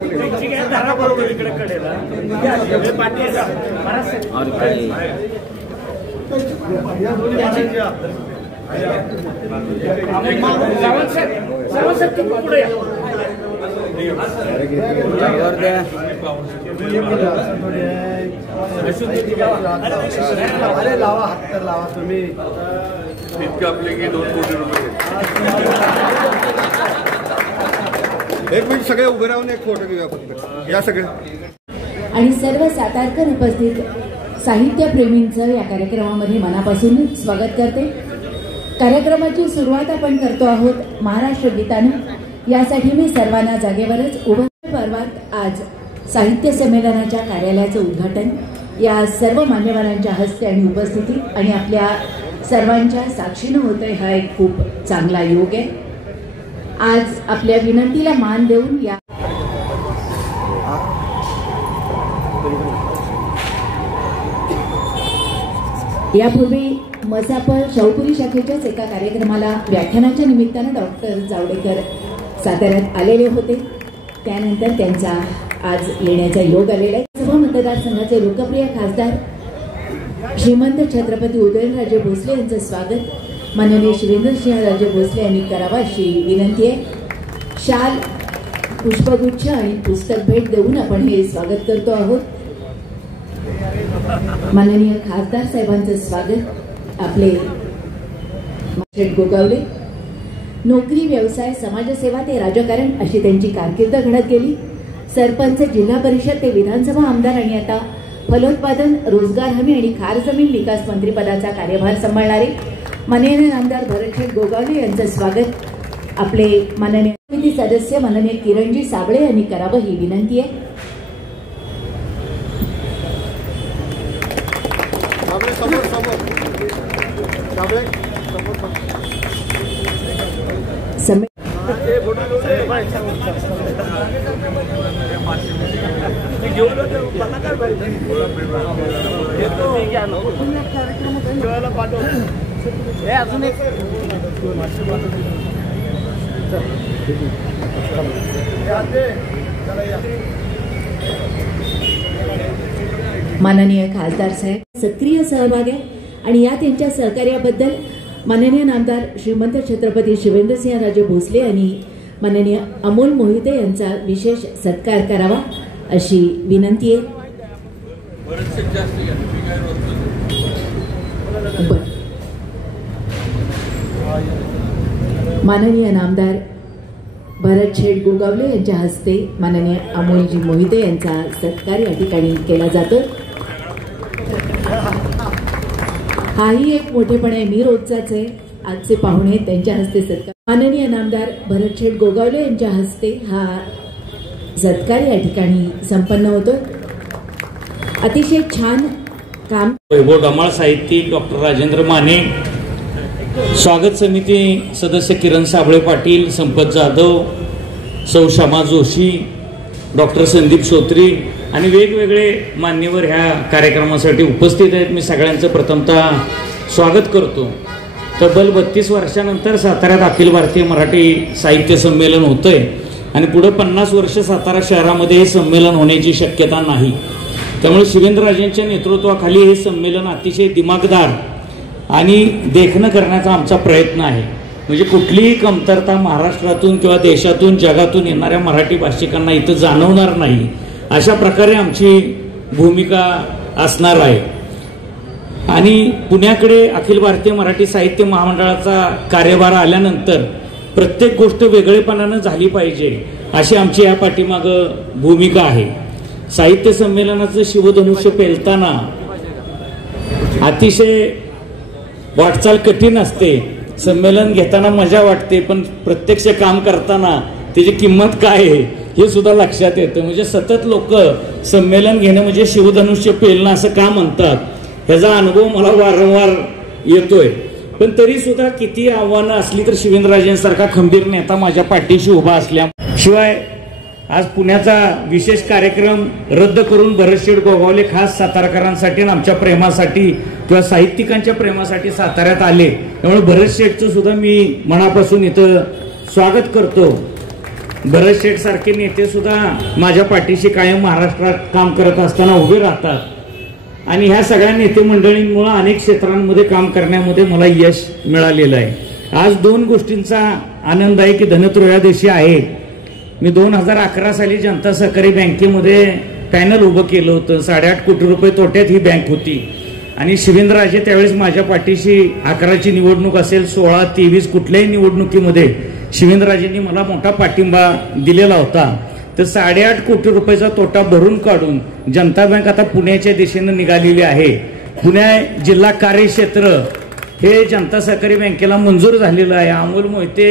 अरे लावा हात तर लावा तुम्ही इतकं आपले की 2 कोटी रुपये. एक मिनिट सगळे उभे राहून एक फोटो घेऊया फक्त या सगळे. आणि सर्व सातारकर उपस्थित साहित्यप्रेमींचं या कार्यक्रमामध्ये मनापासून स्वागत करते. कार्यक्रमाची सुरुवात आपण करतो आहोत महाराष्ट्र गीतानं. यासाठी मी सर्वांना जागेवरच उभं. पर्वात आज साहित्य संमेलनाच्या कार्यालयाचं उद्घाटन या सर्व मान्यवरांच्या हस्ते आणि उपस्थिती आणि आपल्या सर्वांच्या साक्षीनं होतंय. हा एक खूप चांगला योग आहे. आज आपल्या विनंतीला मान देऊन यापूर्वी मसापर शाहूपुरी शाखेच्याच एका कार्यक्रमाला व्याख्यानाच्या निमित्तानं डॉक्टर जावडेकर साताऱ्यात आलेले होते. त्यानंतर त्यांचा आज येण्याचा योग आलेला आहे. सभा मतदारसंघाचे लोकप्रिय खासदार श्रीमंत छत्रपती उदयनराजे भोसले यांचं स्वागत माननीय शिवेंद्रसिंहराजे भोसले यांनी करावा अशी विनंती आहे. शाल, पुष्पगुच्छ आणि पुस्तक भेट देऊन आपण हे स्वागत करतो आहोत. माननीय खासदार साहेबांचं स्वागत. आपले गोगावले नोकरी, व्यवसाय, समाजसेवा ते राजकारण अशी त्यांची कारकीर्द घडत गेली. सरपंच, जिल्हा परिषद ते विधानसभा आमदार आणि आता फलोत्पादन, रोजगार हमी आणि खार जमीन विकास मंत्रिपदाचा कार्यभार सांभाळणारे माननीय आमदार भरतशेठ गोगावले यांचं स्वागत. आपले माननीय समिती सदस्य माननीय किरणजी साबळे यांनी करावं ही विनंती आहे. माननीय खासदार साहेब सक्रिय सहभाग आहे आणि या त्यांच्या सहकार्याबद्दल माननीय नामदार श्रीमंत छत्रपती शिवेंद्रसिंहराजे भोसले यांनी माननीय अमोल मोहिते यांचा विशेष सत्कार करावा अशी विनंती आहे. माननीय नामदार भरतशेठ गोगावले यांच्या हस्ते माननीय अमोलजी मोहिते यांचा सत्कार या ठिकाणी केला जातो. हाही एक मोठेपण आहे. मी रोजचाच आहे. आजचे पाहुणे त्यांच्या हस्ते सत्कार. माननीय नामदार भरतशेठ गोगावले यांच्या हस्ते हा सत्कार या ठिकाणी संपन्न होतो. अतिशय छान काम. वैभव डमाळ साहित्यिक डॉक्टर राजेंद्र माने, स्वागत समिती सदस्य किरण साबळे पाटील, संपत जाधव, सौ शमा जोशी, डॉक्टर संदीप श्रोत्री आणि वेगवेगळे मान्यवर ह्या कार्यक्रमासाठी उपस्थित आहेत. मी सगळ्यांचं प्रथमतः स्वागत करतो. तब्बल 32 वर्षानंतर साताऱ्यात अखिल भारतीय मराठी साहित्य संमेलन होतंय आणि पुढे 50 वर्ष सातारा शहरामध्ये हे संमेलन होण्याची शक्यता नाही. त्यामुळे शिवेंद्रराजेंच्या नेतृत्वाखाली हे संमेलन अतिशय दिमागदार आणि देखणं करण्याचा आमचा प्रयत्न आहे. म्हणजे कुठलीही कमतरता महाराष्ट्रातून किंवा देशातून जगातून येणाऱ्या मराठी भाषिकांना इथं जाणवणार नाही अशा प्रकारे आमची भूमिका असणार आहे. आणि पुण्याकडे अखिल भारतीय मराठी साहित्य महामंडळाचा कार्यभार आल्यानंतर प्रत्येक गोष्ट वेगळेपणानं झाली पाहिजे अशी आमची या पाठीमागं भूमिका आहे. साहित्य संमेलनाचं शिवधनुष्य पेलताना अतिशय वाटचाल कठीण असते. संमेलन घेताना मजा वाटते, पण प्रत्यक्ष काम करताना त्याची किंमत काय आहे हे सुद्धा लक्षात येतं. म्हणजे सतत लोक संमेलन घेणं म्हणजे शिवधनुष्य पेलणं असं का म्हणतात ह्याचा अनुभव मला वारंवार येतोय. पण तरी सुद्धा किती आव्हानं असली तर शिवेंद्रराजेंसारखा खंबीर नेता माझ्या पाठीशी उभा असल्याशिवाय आज पुण्याचा विशेष कार्यक्रम रद्द करून भरतशेठ गोगावले खास सातारकरांसाठी आणि आमच्या प्रेमासाठी किंवा साहित्यिकांच्या प्रेमासाठी साताऱ्यात आले. त्यामुळे भरतशेठचं सुद्धा मी मनापासून इथं स्वागत करतो. भरत शेठ सारखे नेते सुद्धा माझ्या पाठीशी कायम महाराष्ट्रात काम करत असताना उभे राहतात आणि ह्या सगळ्या नेते मंडळींमुळे अनेक क्षेत्रांमध्ये काम करण्यामध्ये मला यश मिळालेलं आहे. आज 2 गोष्टींचा आनंद आहे की धनत्रयोदशी आहे. मी 2011 साली जनता सहकारी बँकेमध्ये पॅनल उभं केलं होतं. 8.5 कोटी रुपये तोट्यात ही बँक होती आणि शिवेंद्रराजे त्यावेळेस माझ्या पाठीशी 11ची निवडणूक असेल 16, 23 कुठल्याही निवडणुकीमध्ये शिवेंद्रराजेंनी मला मोठा पाठिंबा दिलेला होता. तर 8.5 कोटी रुपयाचा तोटा भरून काढून जनता बँक आता पुण्याच्या दिशेनं निघालेली आहे. पुणे जिल्हा कार्यक्षेत्र हे जनता सहकारी बँकेला मंजूर झालेलं आहे. अमोल मोहिते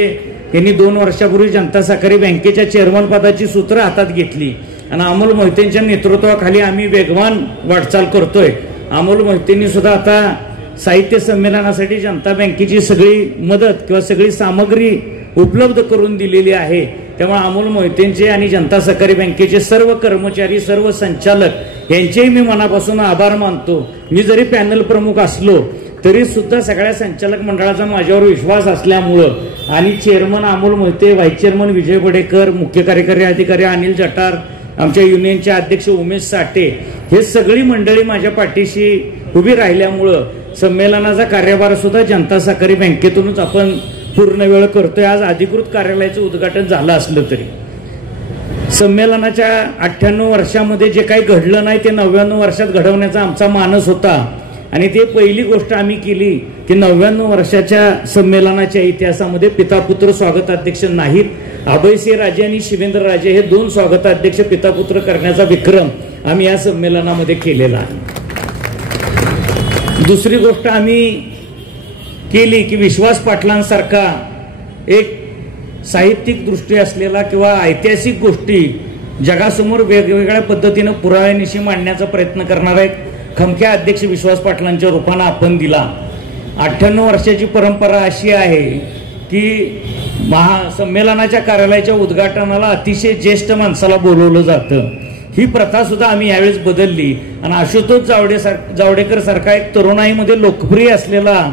यांनी 2 वर्षापूर्वी जनता सहकारी बँकेच्या चेअरमन पदाची सूत्र हातात घेतली आणि अमोल मोहितेंच्या नेतृत्वाखाली आम्ही वेगवान वाटचाल करतोय. अमोल मोहितेंनी सुद्धा आता साहित्य संमेलनासाठी जनता बँकेची सगळी मदत किंवा सगळी सामग्री उपलब्ध करून दिलेली आहे. त्यामुळे अमोल मोहितेंचे आणि जनता सहकारी बँकेचे सर्व कर्मचारी, सर्व संचालक यांचेही मी मनापासून आभार मानतो. मी जरी पॅनल प्रमुख असलो तरी सुद्धा सगळ्या संचालक मंडळाचा माझ्यावर विश्वास असल्यामुळं आणि chairman Amol Mohite, vice chairman Vijay Badekar, मुख्य कार्यकारी अधिकारी अनिल जठार, आमच्या युनियनचे अध्यक्ष उमेश साठे, हे सगळी मंडळी माझ्या पाठीशी उभी राहिल्यामुळं संमेलनाचा कार्यभार सुद्धा जनता सहकारी बँकेतूनच आपण पूर्ण वेळ करतोय. आज अधिकृत कार्यालयाचं उद्घाटन झालं असलं तरी संमेलनाच्या 98 वर्षामध्ये जे काही घडलं नाही ते 99 वर्षात घडवण्याचा आमचा मानस होता आणि ते पहिली गोष्ट आम्ही केली की 99 वर्षाच्या संमेलनाच्या इतिहासामध्ये पितापुत्र स्वागताध्यक्ष नाहीत. अभयसिंह राजे आणि शिवेंद्र राजे हे 2 स्वागताध्यक्ष पितापुत्र करण्याचा विक्रम आम्ही या संमेलनामध्ये केलेला आहे. दुसरी गोष्ट आम्ही केली की विश्वास पाटलांसारखा एक साहित्यिक दृष्टी असलेला किंवा ऐतिहासिक गोष्टी जगासमोर वेगवेगळ्या पद्धतीनं पुराव्यानिशी मांडण्याचा प्रयत्न करणारा एक खमक्या अध्यक्ष विश्वास पाटलांच्या रूपानं आपण दिला. 98 वर्षाची परंपरा अशी आहे की महासंमेलनाच्या कार्यालयाच्या उद्घाटनाला अतिशय ज्येष्ठ माणसाला बोलवलं जातं. ही प्रथा सुद्धा आम्ही यावेळेस बदलली आणि आशुतोष जावडेकर सारखा एक तरुणाईमध्ये लोकप्रिय असलेला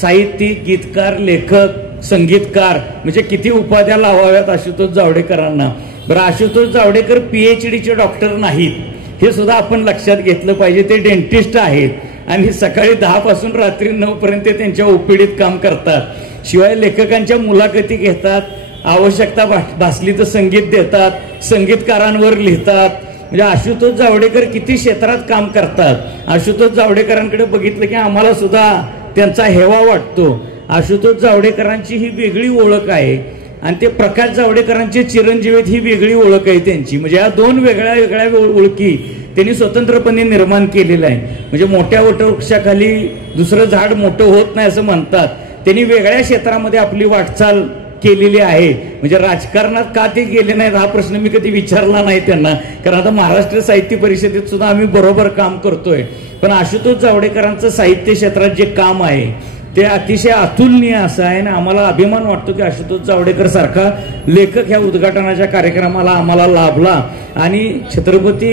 साहित्यिक, गीतकार, लेखक, संगीतकार म्हणजे किती उपाध्या लावाव्यात आशुतोष जावडेकरांना. बरं, आशुतोष जावडेकर PhDचे डॉक्टर नाहीत हे सुद्धा आपण लक्षात घेतलं पाहिजे. ते डेंटिस्ट आहेत आणि सकाळी 10 पासून रात्री 9 पर्यंत त्यांच्या ओपीडीत काम करतात. शिवाय लेखकांच्या मुलाखती घेतात, आवश्यकता भासली तर संगीत देतात, संगीतकारांवर लिहितात. म्हणजे आशुतोष जावडेकर किती क्षेत्रात काम करतात. आशुतोष जावडेकरांकडे बघितलं की आम्हाला सुद्धा त्यांचा हेवा वाटतो. आशुतोष जावडेकरांची ही वेगळी ओळख आहे आणि ते प्रकाश जावडेकरांचे चिरंजीवीत ही वेगळी ओळख आहे त्यांची. म्हणजे या 2 वेगळ्या वेगळ्या ओळखी त्यांनी स्वतंत्रपणे निर्माण केलेल्या आहे. म्हणजे मोठ्या वटवृक्षाखाली दुसरं झाड मोठं होत नाही असं म्हणतात. त्यांनी वेगळ्या क्षेत्रामध्ये आपली वाटचाल केलेली आहे. म्हणजे राजकारणात का ते गेले नाहीत हा प्रश्न मी कधी विचारला नाही त्यांना, कारण आता महाराष्ट्र साहित्य परिषदेत सुद्धा आम्ही बरोबर काम करतोय. पण आशुतोष जावडेकरांचं साहित्य क्षेत्रात जे काम आहे ते अतिशय अतुलनीय असं आहे आणि आम्हाला अभिमान वाटतो की आशुतोष जावडेकर सारखा लेखक ह्या उद्घाटनाच्या कार्यक्रमाला आम्हाला लाभला. आणि छत्रपती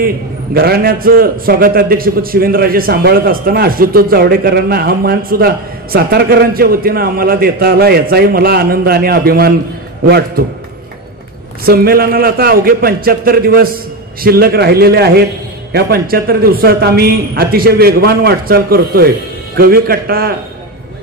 घराण्याचं स्वागताध्यक्षपद शिवेंद्रराजे सांभाळत असताना आशुतोष जावडेकरांना हा मान सुद्धा सातारकरांच्या वतीनं आम्हाला देता आला, याचाही मला आनंद आणि अभिमान वाटतो. संमेलनाला आता अवघे 75 दिवस शिल्लक राहिलेले आहेत. या 75 दिवसात आम्ही अतिशय वेगवान वाटचाल करतोय. कवी कट्टा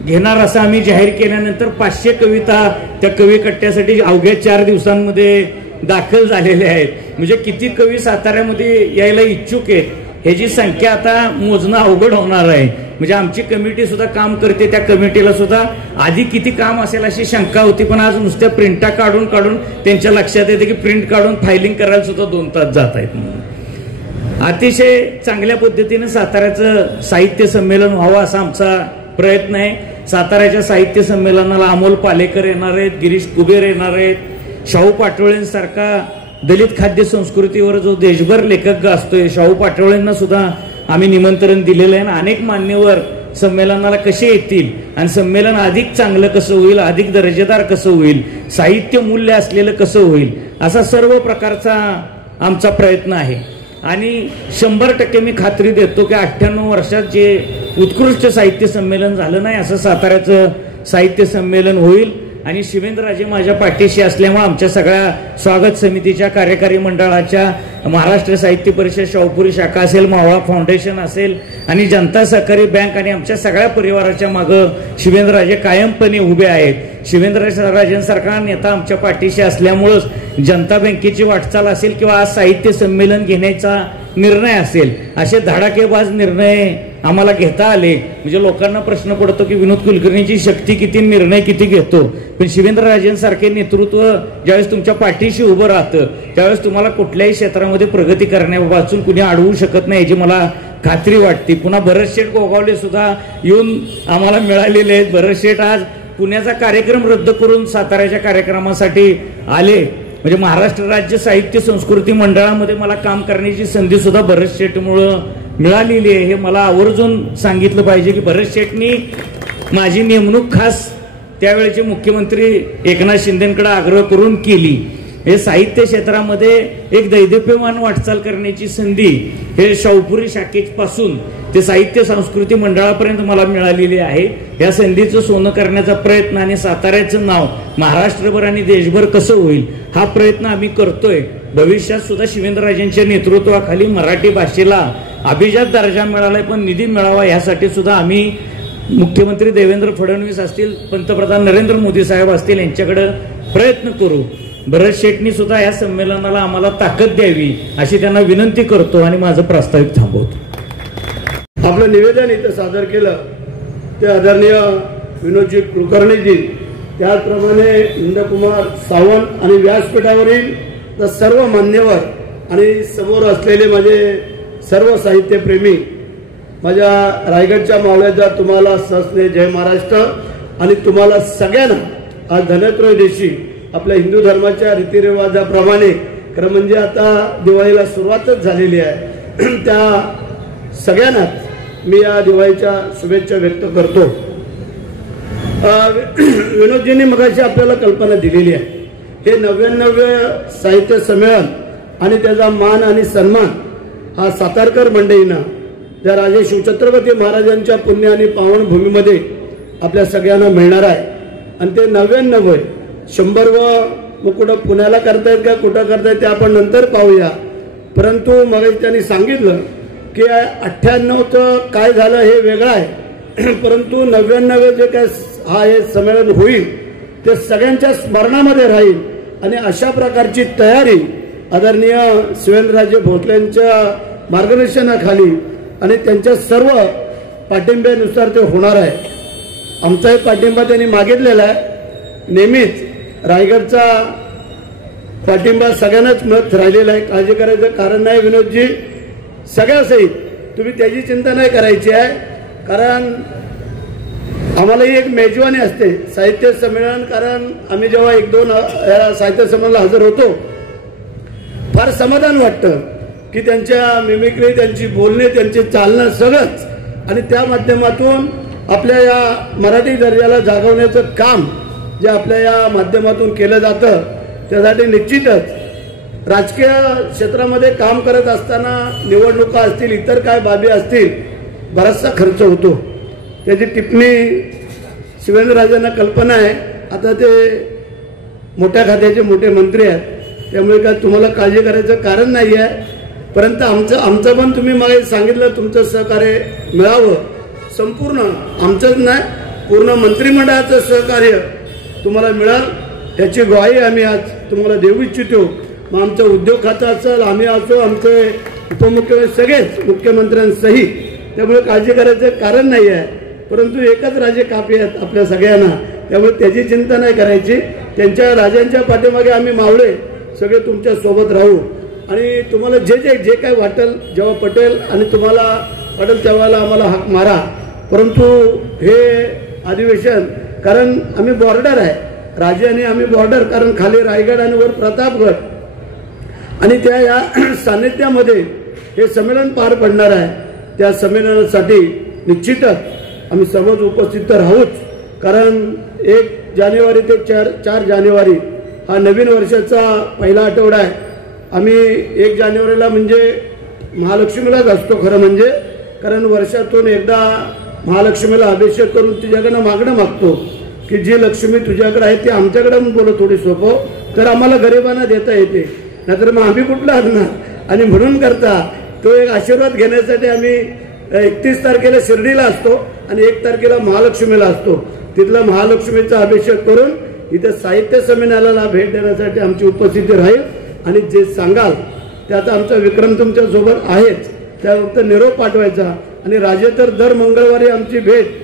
घेणार असं आम्ही जाहीर केल्यानंतर 500 कविता त्या कवी कट्ट्यासाठी अवघ्या 4 दिवसांमध्ये दाखल झालेले आहेत. म्हणजे किती कवी साताऱ्यामध्ये यायला इच्छुक आहेत ह्याची संख्या आता मोजणं अवघड होणार आहे. म्हणजे आमची कमिटी सुद्धा काम करते, त्या कमिटीला सुद्धा आधी किती काम असेल अशी शंका होती, पण आज नुसत्या प्रिंटा काढून त्यांच्या लक्षात येते की प्रिंट काढून फायलिंग करायला सुद्धा 2 तास जात आहेत. अतिशय चांगल्या पद्धतीने साताऱ्याचं साहित्य संमेलन व्हावं असा आमचा प्रयत्न आहे. साताऱ्याच्या साहित्य संमेलनाला अमोल पालेकर येणार आहेत, गिरीश कुबेर येणार आहेत, शाहू पाटोळेंसारखा दलित खाद्य संस्कृतीवर जो देशभर लेखक गाजतोय शाहू पाटोळेंना सुद्धा आम्ही निमंत्रण दिलेलं आहे. अनेक मान्यवर संमेलनाला कसे येतील आणि संमेलन अधिक चांगलं कसं होईल, अधिक दर्जेदार कसं होईल, साहित्य मूल्य असलेलं कसं होईल, असा सर्व प्रकारचा आमचा प्रयत्न आहे. आणि 100% मी खात्री देतो की 98 वर्षात जे उत्कृष्ट साहित्य संमेलन झालं नाही असं साताऱ्याचं साहित्य संमेलन होईल. आणि शिवेंद्रराजे माझ्या पाठीशी असल्यामुळे आमच्या सगळ्या स्वागत समितीच्या कार्यकारी मंडळाच्या महाराष्ट्र साहित्य परिषद शाहूपुरी शाखा असेल, मावळा फाउंडेशन असेल आणि जनता सहकारी बँक आणि आमच्या सगळ्या परिवाराच्या मागं शिवेंद्रराजे कायमपणे उभे आहेत. शिवेंद्रराजेंसारखा नेता आमच्या पाठीशी असल्यामुळंच जनता बँकेची वाटचाल असेल किंवा आज साहित्य संमेलन घेण्याचा निर्णय असेल, असे धडाकेबाज निर्णय आम्हाला घेता आले. म्हणजे लोकांना प्रश्न पडतो की विनोद कुलकर्णीची शक्ती किती, निर्णय किती घेतो. पण शिवेंद्रराजेंसारखे नेतृत्व ज्यावेळेस तुमच्या पाठीशी उभं राहतं त्यावेळेस तुम्हाला कुठल्याही क्षेत्रामध्ये प्रगती करण्यापासून कुणी अडवू शकत नाही याची मला खात्री वाटते. पुन्हा भरत शेठ गोगावले सुद्धा येऊन आम्हाला मिळालेले आहेत. भरत शेठ आज पुण्याचा कार्यक्रम रद्द करून साताऱ्याच्या कार्यक्रमासाठी आले. म्हणजे महाराष्ट्र राज्य साहित्य संस्कृती मंडळामध्ये मला काम करण्याची संधी सुद्धा भरत शेठमुळं मिळालेली आहे. हे मला आवर्जून सांगितलं पाहिजे की भरत शेठनी माझी नेमणूक खास त्यावेळेचे मुख्यमंत्री एकनाथ शिंदेकडे आग्रह करून केली. हे साहित्य क्षेत्रामध्ये एक दैदिप्यमान वाटचाल करण्याची संधी हे शाहूपुरी शाखेपासून ते साहित्य संस्कृती मंडळापर्यंत मला मिळालेली आहे. या संधीचं सोनं करण्याचा प्रयत्न आणि साताऱ्याचं नाव महाराष्ट्रभर आणि देशभर कसं होईल हा प्रयत्न आम्ही करतोय. भविष्यात सुद्धा शिवेंद्रराजेंच्या नेतृत्वाखाली मराठी भाषेला अभिजात दर्जा मिळालाय, पण निधी मिळावा यासाठी सुद्धा आम्ही मुख्यमंत्री देवेंद्र फडणवीस असतील, पंतप्रधान नरेंद्र मोदी साहेब असतील यांच्याकडे प्रयत्न करू. भरत शेठनी सुद्धा या संमेलनाला आम्हाला ताकद द्यावी अशी त्यांना विनंती करतो आणि माझं प्रास्ताविक थांबवतो. आपलं निवेदन इथं सादर केलं ते आदरणीय विनोदजी कुलकर्णीजी, त्याचप्रमाणे इंद्रकुमार सावंत आणि व्यासपीठावरील सर्व मान्यवर आणि समोर असलेले माझे सर्व साहित्यप्रेमी, माझ्या रायगडच्या मावळ्याचा तुम्हाला सहस्ने जय महाराष्ट्र. आणि तुम्हाला सगळ्यांना आज धनत्रयोदशी आपल्या हिंदू धर्माच्या रीतिरिवाजाप्रमाणे खरं म्हणजे आता दिवाळीला सुरुवातच झालेली आहे, त्या सगळ्यांनाच मी या दिवाळीच्या शुभेच्छा व्यक्त करतो. विनोदजींनी मगाशी आपल्याला कल्पना दिलेली आहे. हे 99 साहित्य संमेलन आणि त्याचा मान आणि सन्मान हा सातारकर मंडळींना त्या राजे शिवछत्रपती महाराजांच्या पुण्य आणि पावनभूमीमध्ये आपल्या सगळ्यांना मिळणार आहे. आणि ते 99 100 मग कुठं पुण्याला करतायत का कुठं करतायत ते आपण नंतर पाहूया. परंतु मग त्यांनी सांगितलं की 98चं काय झालं हे वेगळं आहे, परंतु 99 जे काय हा हे संमेलन होईल ते सगळ्यांच्या स्मरणामध्ये राहील. आणि अशा प्रकारची तयारी आदरणीय शिवेंद्रराजे भोसलेंच्या मार्गदर्शनाखाली आणि त्यांच्या सर्व पाठिंब्यानुसार ते होणार आहे. आमचाही पाठिंबा त्यांनी मागितलेला आहे. नेहमीच रायगडचा पाठिंबा सगळ्यांनाच मिळत राहिलेला आहे, काळजी करायचं कारण नाही. विनोदजी सगळ्यासहित तुम्ही त्याची चिंता नाही करायची आहे, कारण आम्हालाही एक मेजवानी असते साहित्य संमेलन. कारण आम्ही जेव्हा 1-2 साहित्य संमेलनाला हजर होतो फार समाधान वाटतं की त्यांच्या मिमिक्री, त्यांची बोलणे, त्यांचे चालणं सगळंच, आणि त्या माध्यमातून आपल्या या मराठी दर्जाला जागवण्याचं काम जे आपल्या या माध्यमातून केलं जातं त्यासाठी निश्चितच राजकीय क्षेत्रामध्ये काम करत असताना निवडणुका असतील, इतर काय बाबी असतील, बराचसा खर्च होतो. त्याची टिप्पणी शिवेंद्रराजांना कल्पना आहे. आता ते मोठ्या खात्याचे मोठे मंत्री आहेत, त्यामुळे काय तुम्हाला काळजी करायचं कारण नाही आहे. परंतु आमचं पण तुम्ही मला सांगितलं तुमचं सहकार्य मिळावं. संपूर्ण आमचंच नाही पूर्ण मंत्रिमंडळाचं सहकार्य तुम्हाला मिळाल याची ग्वाही आम्ही आज तुम्हाला देऊ इच्छितो. मग आमचं उद्योग खातं असेल, आम्ही असो, आमचे उपमुख्यमंत्री सगळेच मुख्यमंत्र्यांसहित, त्यामुळे काळजी करायचं कारण नाही आहे. परंतु एकच राजे काफी आहेत आपल्या सगळ्यांना, त्यामुळे त्याची चिंता नाही करायची. त्यांच्या राजांच्या पाठीमागे आम्ही मावळे सगळे तुमच्या सोबत राहू. आणि तुम्हाला जे काय वाटेल, जेव्हा पटेल आणि तुम्हाला वाटेल तेव्हा आम्हाला हाक मारा. परंतु हे अधिवेशन, कारण आम्ही बॉर्डर आहे, राजे आणि आम्ही बॉर्डर, कारण खाली रायगड आणि वर प्रतापगड, आणि त्या या सान्निध्यामध्ये हे संमेलन पार पडणार आहे. त्या संमेलनासाठी निश्चितच आम्ही सर्वच उपस्थित राहूच. कारण 1 जानेवारी ते 4 जानेवारी हा नवीन वर्षाचा पहिला आठवडा आहे. आम्ही 1 जानेवारीला म्हणजे महालक्ष्मीलाच असतो खरं म्हणजे, कारण वर्षातून एकदा महालक्ष्मीला अभिषेक करून तिच्याकडनं मागणं मागतो की की जी लक्ष्मी तुझ्याकडे आहे ती आमच्याकडे बोलत थोडी सोपव, तर आम्हाला गरिबांना देता येते, नाहीतर मग आम्ही कुठलं आणणार. आणि म्हणून करता तो एक आशीर्वाद घेण्यासाठी आम्ही 31 तारखेला शिर्डीला असतो आणि 1 तारखेला महालक्ष्मीला असतो. तिथला महालक्ष्मीचा अभिषेक करून इथे साहित्य संमेलनाला भेट देण्यासाठी आमची उपस्थिती राहील. आणि जे सांगाल त्याचा आमचा विक्रम तुमच्या सोबत आहेच, त्या फक्त निरोप पाठवायचा. आणि राजे तर दर मंगळवारी आमची भेट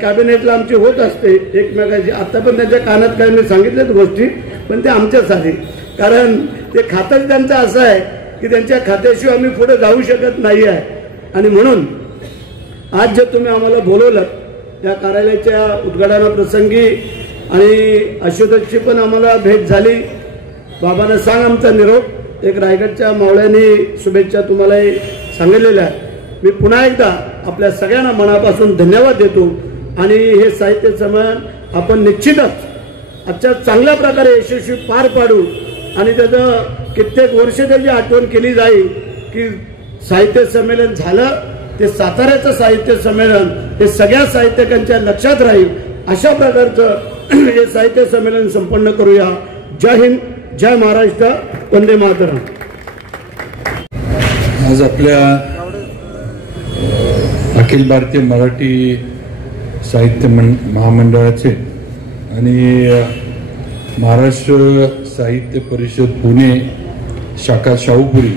कॅबिनेटला आमची होत असते एकमेकाची. आता पण त्यांच्या कानात काय मी सांगितल्याच गोष्टी, पण ते आमच्यासाठी, कारण ते खातंच त्यांचं असं आहे की त्यांच्या खात्याशिवाय आम्ही पुढे जाऊ शकत नाही आहे. आणि म्हणून आज जे तुम्ही आम्हाला बोलवलं त्या कार्यालयाच्या उद्घाटनाप्रसंगी, आणि आशुतोषची पण आम्हाला भेट झाली. बाबांना सांग आमचा निरोप, एक रायगडच्या मावळ्यांनी शुभेच्छा तुम्हालाही सांगितलेल्या आहे. मी पुन्हा एकदा आपल्या सगळ्यांना मनापासून धन्यवाद देतो. आणि हे साहित्य संमेलन आपण निश्चितच आजच्या चांगल्या प्रकारे यशस्वी पार पाडू. आणि त्याचं कित्येक वर्ष त्याची आठवण केली जाईल की साहित्य संमेलन झालं ते साताऱ्याचं साहित्य संमेलन हे सगळ्या साहित्यिकांच्या लक्षात राहील. अशा प्रकारचं हे साहित्य संमेलन संपन्न करूया. जय हिंद, जय महाराष्ट्र, वंदे मातरम. आज आपल्या अखिल भारतीय मराठी साहित्य महामंडळाचे आणि महाराष्ट्र साहित्य परिषद पुणे शाखा शाहूपुरी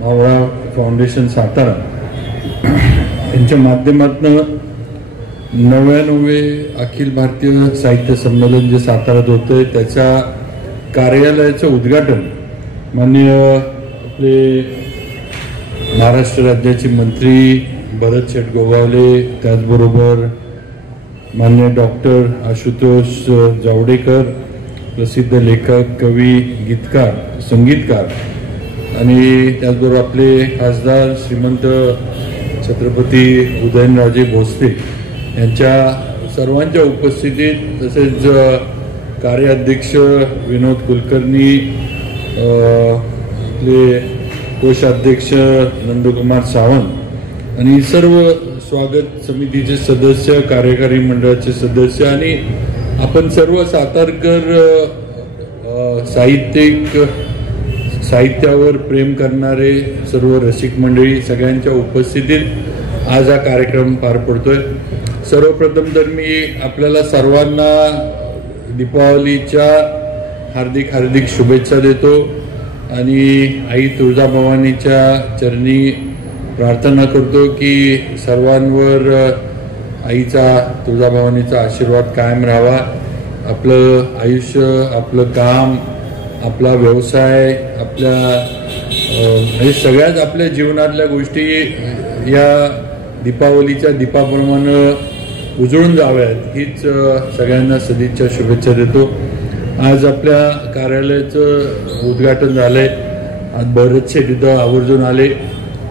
मावळा फाउंडेशन सातारा यांच्या माध्यमातून 99 अखिल भारतीय साहित्य संमेलन जे साताऱ्यात होतंय त्याच्या कार्यालयाचं उद्घाटन माननीय आपले महाराष्ट्र राज्याचे मंत्री भरत शेठ गोगावले, त्याचबरोबर माननीय डॉक्टर आशुतोष जावडेकर, प्रसिद्ध लेखक, कवी, गीतकार, संगीतकार, आणि त्याचबरोबर आपले खासदार श्रीमंत छत्रपती उदयनराजे भोसले यांच्या सर्वांच्या उपस्थितीत, तसेच कार्याध्यक्ष विनोद कुलकर्णी, आपले कोषाध्यक्ष नंदकुमार सावंत आणि सर्व स्वागत समितीचे सदस्य, कार्यकारी मंडळाचे सदस्य आणि आपण सर्व सातारकर साहित्यावर प्रेम करणारे सर्व रसिक मंडळी सगळ्यांच्या उपस्थितीत आज हा कार्यक्रम पार पडतोय. सर्वप्रथम तर मी आपल्याला सर्वांना दीपावलीच्या हार्दिक हार्दिक शुभेच्छा देतो आणि आई तुळजाभवानीच्या चरणी प्रार्थना करतो की सर्वांवर आईचा तुळजाभवानीचा आशीर्वाद कायम राहावा. आपलं आयुष्य, आपलं काम, आपला व्यवसाय, आपल्या म्हणजे सगळ्याच आपल्या जीवनातल्या गोष्टी या दीपावलीच्या दीपाप्रमाणे उजळून जाव्यात हीच सगळ्यांना सदिच्छा शुभेच्छा देतो. आज आपल्या कार्यालयाचं उद्घाटन झालंय. आज भरत शेठ इथं आवर्जून आले.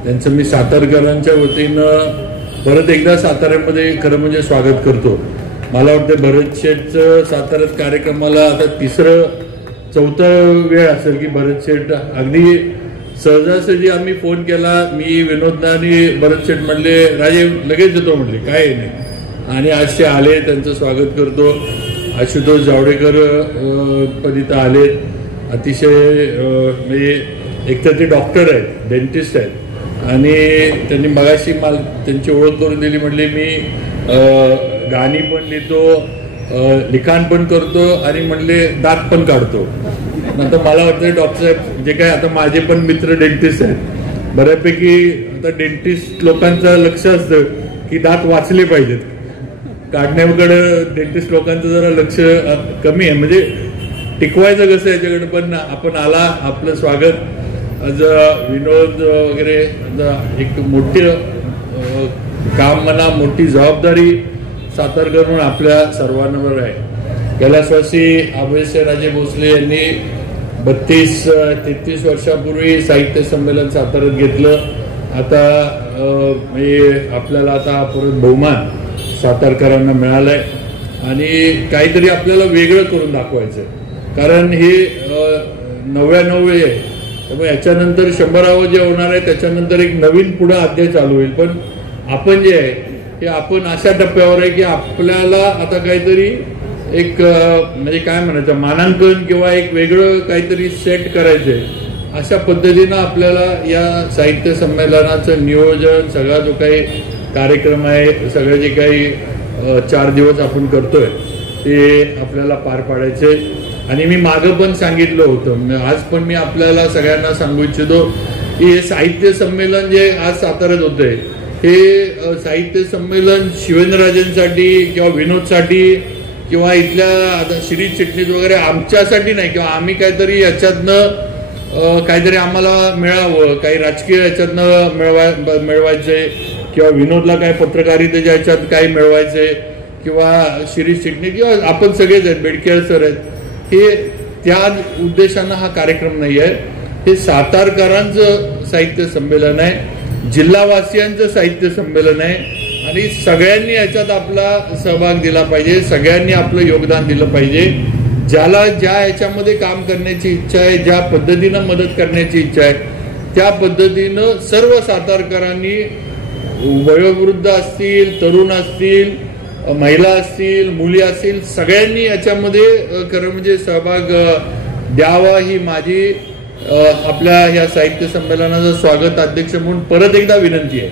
त्यांचं मी सातारकरांच्या वतीनं परत एकदा साताऱ्यामध्ये खरं म्हणजे स्वागत करतो. मला वाटतं भरत शेठचं साताऱ्यात कार्यक्रमाला आता 3-4 वेळ असेल की भरत शेठ अगदी सहजासहजी आम्ही फोन केला, मी विनोदना आणि भरत शेठ म्हणले राजे लगेच येतो म्हणले, काय नाही. आणि आज ते आले, त्यांचं स्वागत करतो. आशुतोष जावडेकर पण इथं आलेत. अतिशय म्हणजे एकतर ते डॉक्टर आहेत, डेंटिस्ट आहेत आणि त्यांनी मगाशी मला त्यांची ओळख करून दिली. म्हणले मी गाणी पण लिहितो, लिखाण पण करतो आणि म्हणले दात पण काढतो. आता मला वाटतं डॉक्टर साहेब जे काय, आता माझे पण मित्र डेंटिस्ट आहेत, बऱ्यापैकी आता डेंटिस्ट लोकांचं लक्ष असतं की दात वाचले पाहिजेत, काढण्याकडे डेंटिस्ट लोकांचं जरा लक्ष कमी आहे, म्हणजे टिकवायचं कसं याच्याकडे. पण आपण आला, आपलं स्वागत. आज विनोद वगैरे एक मोठी काम म्हणा, मोठी जबाबदारी सातारकर म्हणून आपल्या सर्वांवर आहे. कैलासवासी अभयसिंहराजे भोसले यांनी 32-33 वर्षापूर्वी साहित्य संमेलन साताऱ्यात घेतलं. आता आपल्याला आता परत बहुमान सातारकरांना मिळालाय आणि काहीतरी आपल्याला वेगळं करून दाखवायचं, कारण हे 99 आहे. त्यामुळे याच्यानंतर 100वे जे होणार आहे त्याच्यानंतर एक नवीन पुढे अध्याय चालू होईल. पण आपण जे आहे हे आपण अशा टप्प्यावर आहे की आपल्याला आता काहीतरी एक म्हणजे काय म्हणायचं मानांकन किंवा एक वेगळं काहीतरी सेट करायचंय अशा पद्धतीनं आपल्याला या साहित्य संमेलनाचं नियोजन, सगळा जो काही कार्यक्रम आहे, सगळे जे काही 4 दिवस आपण करतोय ते आपल्याला पार पाडायचे. आणि मी मागं पण सांगितलं होतं, आज पण मी आपल्याला सगळ्यांना सांगू इच्छितो की हे साहित्य संमेलन जे आज साताऱ्यात होतंय हे साहित्य संमेलन शिवेंद्रराजेंसाठी किंवा विनोदसाठी किंवा इथल्या आता शिरीष चिटणीस वगैरे आमच्यासाठी नाही, किंवा आम्ही काहीतरी याच्यातनं काहीतरी आम्हाला मिळावं, काही राजकीय याच्यातनं मिळवायचंय किंवा विनोदला काय पत्रकारितेच्या याच्यात काही मिळवायचंय किंवा शिरीष चिटणीस किंवा आपण सगळेच आहेत, बेडकेळ सर आहेत, हे त्या उद्देशानं हा कार्यक्रम नाही आहे. हे सातारकरांचं साहित्य संमेलन आहे, जिल्हावासियांचं साहित्य संमेलन आहे आणि सगळ्यांनी याच्यात आपला सहभाग दिला पाहिजे, सगळ्यांनी आपलं योगदान दिलं पाहिजे. ज्याला ज्या याच्यामध्ये काम करण्याची इच्छा आहे, ज्या पद्धतीनं मदत करण्याची इच्छा आहे त्या पद्धतीनं सर्व सातारकरांनी, वयोवृद्ध असतील, तरुण असतील, महिला असतील, मुली असतील, सगळ्यांनी याच्यामध्ये खरं म्हणजे सहभाग द्यावा ही माझी आपल्या ह्या साहित्य संमेलनाचं स्वागत अध्यक्ष म्हणून परत एकदा विनंती आहे.